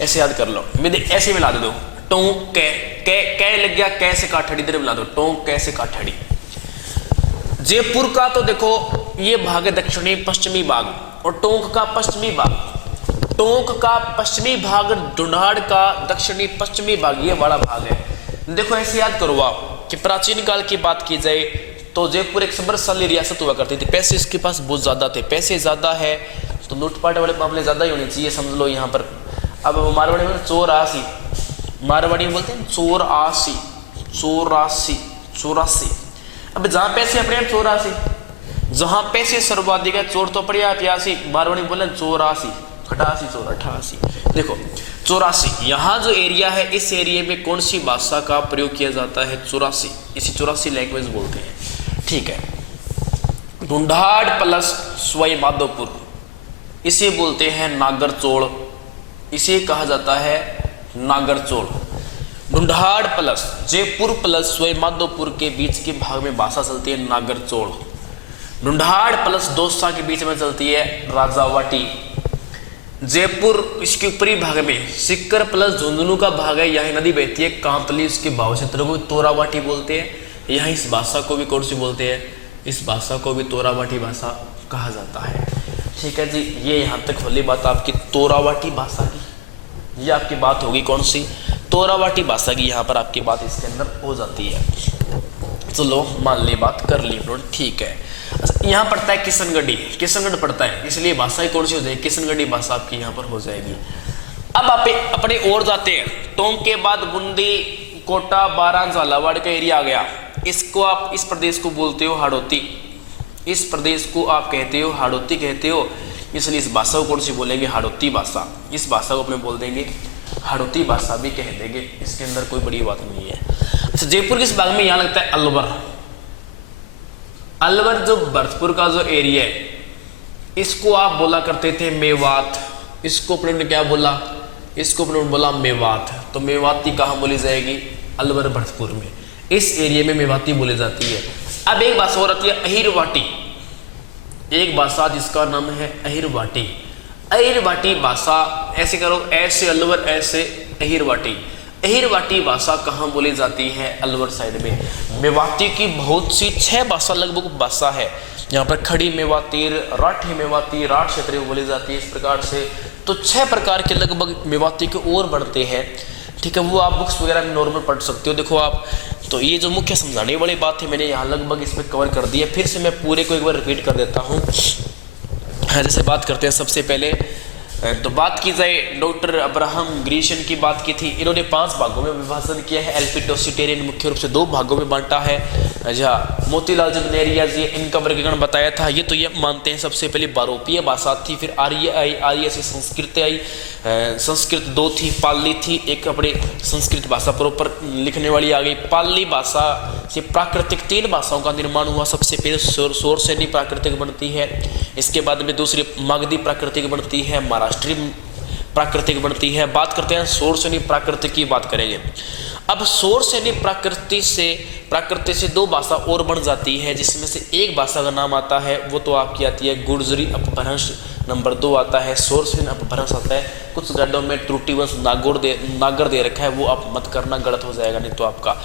ऐसे याद कर लो। मैं ऐसे मिला दे दो, टोंक कै लग गया, कै से काठेड़ी, इधर मिला दो टोंक कै से काठेड़ी। जयपुर का तो देखो ये भाग है दक्षिणी पश्चिमी भाग, और टोंक का पश्चिमी भाग, टोंक का पश्चिमी भाग, ढूंढाड़ का दक्षिणी पश्चिमी भाग, ये बड़ा भाग है। देखो ऐसे याद करो आप कि प्राचीन काल की बात की जाए तो जयपुर एक समृद्धशाली रियासत हुआ करती थी। पैसे इसके पास बहुत ज्यादा थे, पैसे ज्यादा है तो लूटपाट वाले मामले ज्यादा ही होने चाहिए, समझ लो यहाँ पर। अब मारवाड़ी में चौरासी, मारवाड़ी में बोलते हैं चौरासी, चौरासी, चौरासी। अब जहाँ पैसे अपने आप चौरासी, जहाँ पैसे सर्वाधिक है, चोर तो पड़े प्यासी, मारवाड़ी बोले चौरासी, खटासी, चौर, अठासी। देखो चौरासी, यहाँ जो एरिया है, इस एरिया में कौन सी भाषा का प्रयोग किया जाता है, चौरासी, इसी चौरासी लैंग्वेज बोलते हैं। ठीक है। ढूंढाड़ प्लस सवाई माधोपुर, इसे बोलते हैं नागरचोड़, इसे कहा जाता है नागरचोड़। ढूंढाड़ प्लस जयपुर प्लस सवाई माधोपुर के बीच के भाग में भाषा चलती है नागरचोड़। ढूंढाड़ प्लस दौसा के बीच में चलती है राजावाटी। जयपुर इसके ऊपरी भाग में सिक्कर प्लस झुंझुनू का भाग है, यहाँ नदी बहती है कांतली, उसके भाव क्षेत्र को तोरावाटी बोलते हैं। यहाँ इस भाषा को भी कौन सी बोलते हैं, इस भाषा को भी तोरावाटी भाषा कहा जाता है। ठीक है जी, ये यहाँ तक वाली बात आपकी तोरावाटी भाषा की, ये आपकी बात होगी कौन सी, तोरावाटी भाषा की, यहाँ पर आपकी बात इसके अंदर हो जाती है। चलो मान ली बात कर ली, ठीक है। अच्छा, यहाँ पड़ता है किशनगढ़ी, किशनगढ़ पड़ता है, इसलिए भाषा ही कौन सी हो जाएगी, किशनगढ़ी भाषा आपकी यहाँ पर हो जाएगी। अब आप अपने और जाते हैं, टोंक के बाद बूंदी, कोटा, बारां, झालावाड़ का एरिया आ गया। इसको आप, इस प्रदेश को बोलते हो हाड़ौती, इस प्रदेश को आप कहते हो हाड़ौती कहते हो, इसलिए इस भाषा को कौन सी बोलेंगे? हाड़ौती भाषा। इस भाषा को अपने बोल देंगे हाड़ौती भाषा भी कह देंगे, इसके अंदर कोई बड़ी बात नहीं है। अच्छा, जयपुर किस भाग में? यहाँ लगता है अलवर। अलवर जो भरतपुर का जो एरिया है, इसको आप बोला करते थे मेवात। इसको अपने ने क्या बोला? इसको अपने बोला मेवात। तो मेवाती कहाँ बोली जाएगी? अलवर भरतपुर में, इस एरिया में मेवाती बोली जाती है। अब एक भाषा और आती है अहिरवाटी, एक भाषा जिसका नाम है अहिरवाटी। अहिरवाटी भाषा, ऐसे करो, ऐसे अलवर, ऐसे अहिरवाटी। अहिरवाटी भाषा कहाँ बोली जाती है? अलवर साइड में। मेवाती की बहुत सी 6 भाषा लगभग भाषा है यहाँ पर। खड़ी मेवाती, राठी मेवाती, राठ क्षेत्रीय बोली जाती है, इस प्रकार से। तो 6 प्रकार के लगभग मेवाती के और बढ़ते हैं, ठीक है। वो आप बुक्स वगैरह में नॉर्मल पढ़ सकते हो, देखो आप। तो ये जो मुख्य समझाने वाली बात है मैंने यहाँ लगभग इसमें कवर कर दी है। फिर से मैं पूरे को एक बार रिपीट कर देता हूँ। जैसे बात करते हैं सबसे पहले, तो बात की जाए डॉक्टर अब्राहम ग्रीशन की बात की थी। इन्होंने 5 भागों में विभाजन किया है। एल्पिडोसिटेरियन मुख्य रूप से 2 भागों में बांटा है। अच्छा, मोतीलाल नेहरिया जी इनका वर्गीकरण बताया था। ये तो ये मानते हैं सबसे पहले बारोपीय भाषा थी, फिर आर्य आई, आर्य से संस्कृत आई, संस्कृत 2 थी, पाली थी, एक अपने संस्कृत भाषा प्रॉपर लिखने वाली आ गई। पाली भाषा से प्राकृतिक 3 भाषाओं का निर्माण हुआ। सबसे पहले सोरसेनी प्राकृतिक बनती है, इसके बाद में दूसरी मागधी प्राकृतिक बनती है, महाराष्ट्री प्राकृतिक बनती है। बात करते हैं सोरसेनी प्राकृतिक की बात करेंगे। अब सोरसेनी प्राकृति से 2 भाषा और बन जाती है, जिसमें से एक भाषा का नाम आता है, वो तो आपकी आती है गुर्जरी अपभ्रंश। नंबर 2 आता है सोरसेन अपभ्रंश आता है। कुछ गाइडों में त्रुटिवंश नागर दे रखा है, वो आप मत करना, गलत हो जाएगा नहीं तो आपका।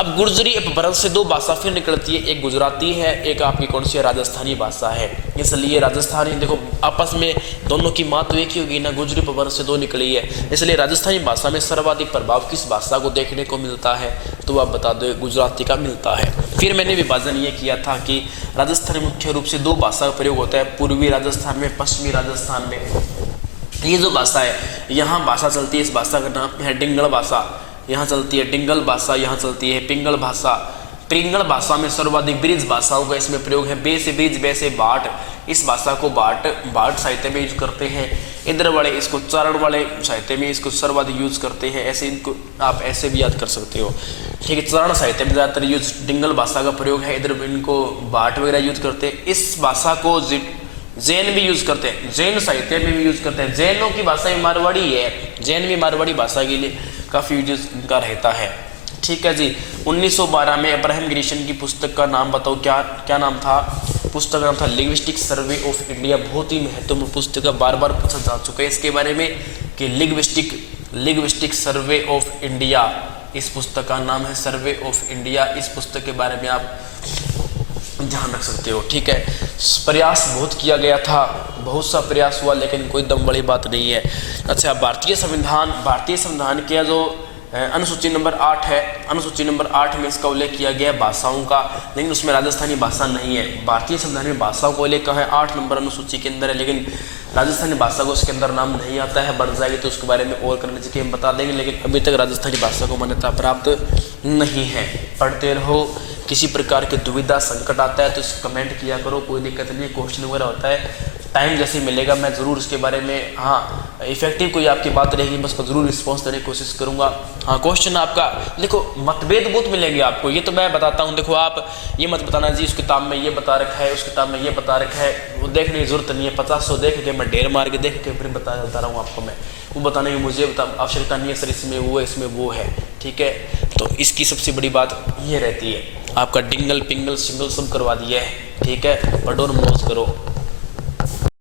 अब गुर्जरी अपभ्रंश से 2 भाषा फिर निकलती है, एक गुजराती है, एक आपकी कौन सी राजस्थानी भाषा है। इसलिए राजस्थानी, देखो आपस में दोनों की मात एक ही होगी ना, गुर्जरी अपभ्रंश से 2 निकली है, इसलिए राजस्थानी भाषा में सर्वाधिक प्रभाव किस भाषा को देखने को मिलता है? तो आप बता दो, गुजराती का मिलता है। फिर मैंने विभाजन ये किया था कि राजस्थान में मुख्य रूप से 2 भाषा का प्रयोग होता है, पूर्वी राजस्थान में, पश्चिमी राजस्थान में। ये जो भाषा है, यहाँ भाषा चलती है, इस भाषा का नाम है डिंगल भाषा। यहाँ चलती है डिंगल भाषा, यहाँ चलती है पिंगल भाषा। पिंगल भाषा में सर्वाधिक ब्रिज भाषाओं का इसमें प्रयोग है। बे से ब्रिज, बे से बाट, इस भाषा को बाट साहित्य में यूज करते हैं। इधर वाले इसको चारण वाले साहित्य में इसको सर्वाधिक यूज करते हैं। ऐसे इनको आप ऐसे भी याद कर सकते हो, ठीक है। चारण साहित्य में ज़्यादातर यूज डिंगल भाषा का प्रयोग है, इधर इनको बाट वगैरह यूज करते हैं। इस भाषा को जैन भी यूज करते हैं, जैन साहित्य में भी यूज करते हैं। जैनों की भाषा में मारवाड़ी है, जैन भी मारवाड़ी भाषा के लिए काफ़ी यूज इनका रहता है, ठीक है जी। 1912 में अब्राहम ग्रीशन की पुस्तक का नाम बताओ, क्या नाम था? पुस्तक का नाम था लिंग्विस्टिक सर्वे ऑफ इंडिया। बहुत ही महत्वपूर्ण पुस्तक है, बार बार पूछा जा चुका है इसके बारे में कि लिंग्विस्टिक सर्वे ऑफ इंडिया, इस पुस्तक का नाम है सर्वे ऑफ इंडिया। इस पुस्तक के बारे में आप ध्यान रख सकते हो, ठीक है। प्रयास बहुत किया गया था, बहुत सा प्रयास हुआ, लेकिन कोई दम बड़ी बात नहीं है। अच्छा, भारतीय संविधान के जो अनुसूची नंबर 8 है, अनुसूची नंबर 8 में इसका उल्लेख किया गया है भाषाओं का, लेकिन उसमें राजस्थानी भाषा नहीं है। भारतीय संविधान में भाषाओं का उल्लेख कहाँ है? 8 नंबर अनुसूची के अंदर है, लेकिन राजस्थानी भाषा को उसके अंदर नाम नहीं आता है। बढ़ जाएगी तो उसके बारे में और करने चाहिए, हम बता देंगे, लेकिन अभी तक राजस्थानी भाषा को मान्यता प्राप्त नहीं है। पढ़ते रहो, किसी प्रकार की दुविधा संकट आता है तो कमेंट किया करो, कोई दिक्कत नहीं है। क्वेश्चन वगैरह होता है, टाइम जैसे मिलेगा मैं ज़रूर इसके बारे में, हाँ इफेक्टिव कोई आपकी बात रहेगी मैं उसको ज़रूर रिस्पॉन्स देने की कोशिश करूँगा। हाँ, क्वेश्चन आपका देखो, मतभेद बहुत मिलेंगे आपको, ये तो मैं बताता हूँ। देखो आप ये मत बताना जी उस किताब में ये बता रखा है, उस किताब में ये बता रखा है, वो देखने की जरूरत नहीं है। 50 देख के मैं ढेर मार के देख के फिर बता रहा हूँ आपको मैं, वो बताने की मुझे आवश्यकता नहीं है सर, इसमें वो है, इसमें वो है, ठीक है। तो इसकी सबसे बड़ी बात ये रहती है, आपका डिंगल पिंगल सिंगल सब करवा दिया है, ठीक है। पढ़ो और मौज करो।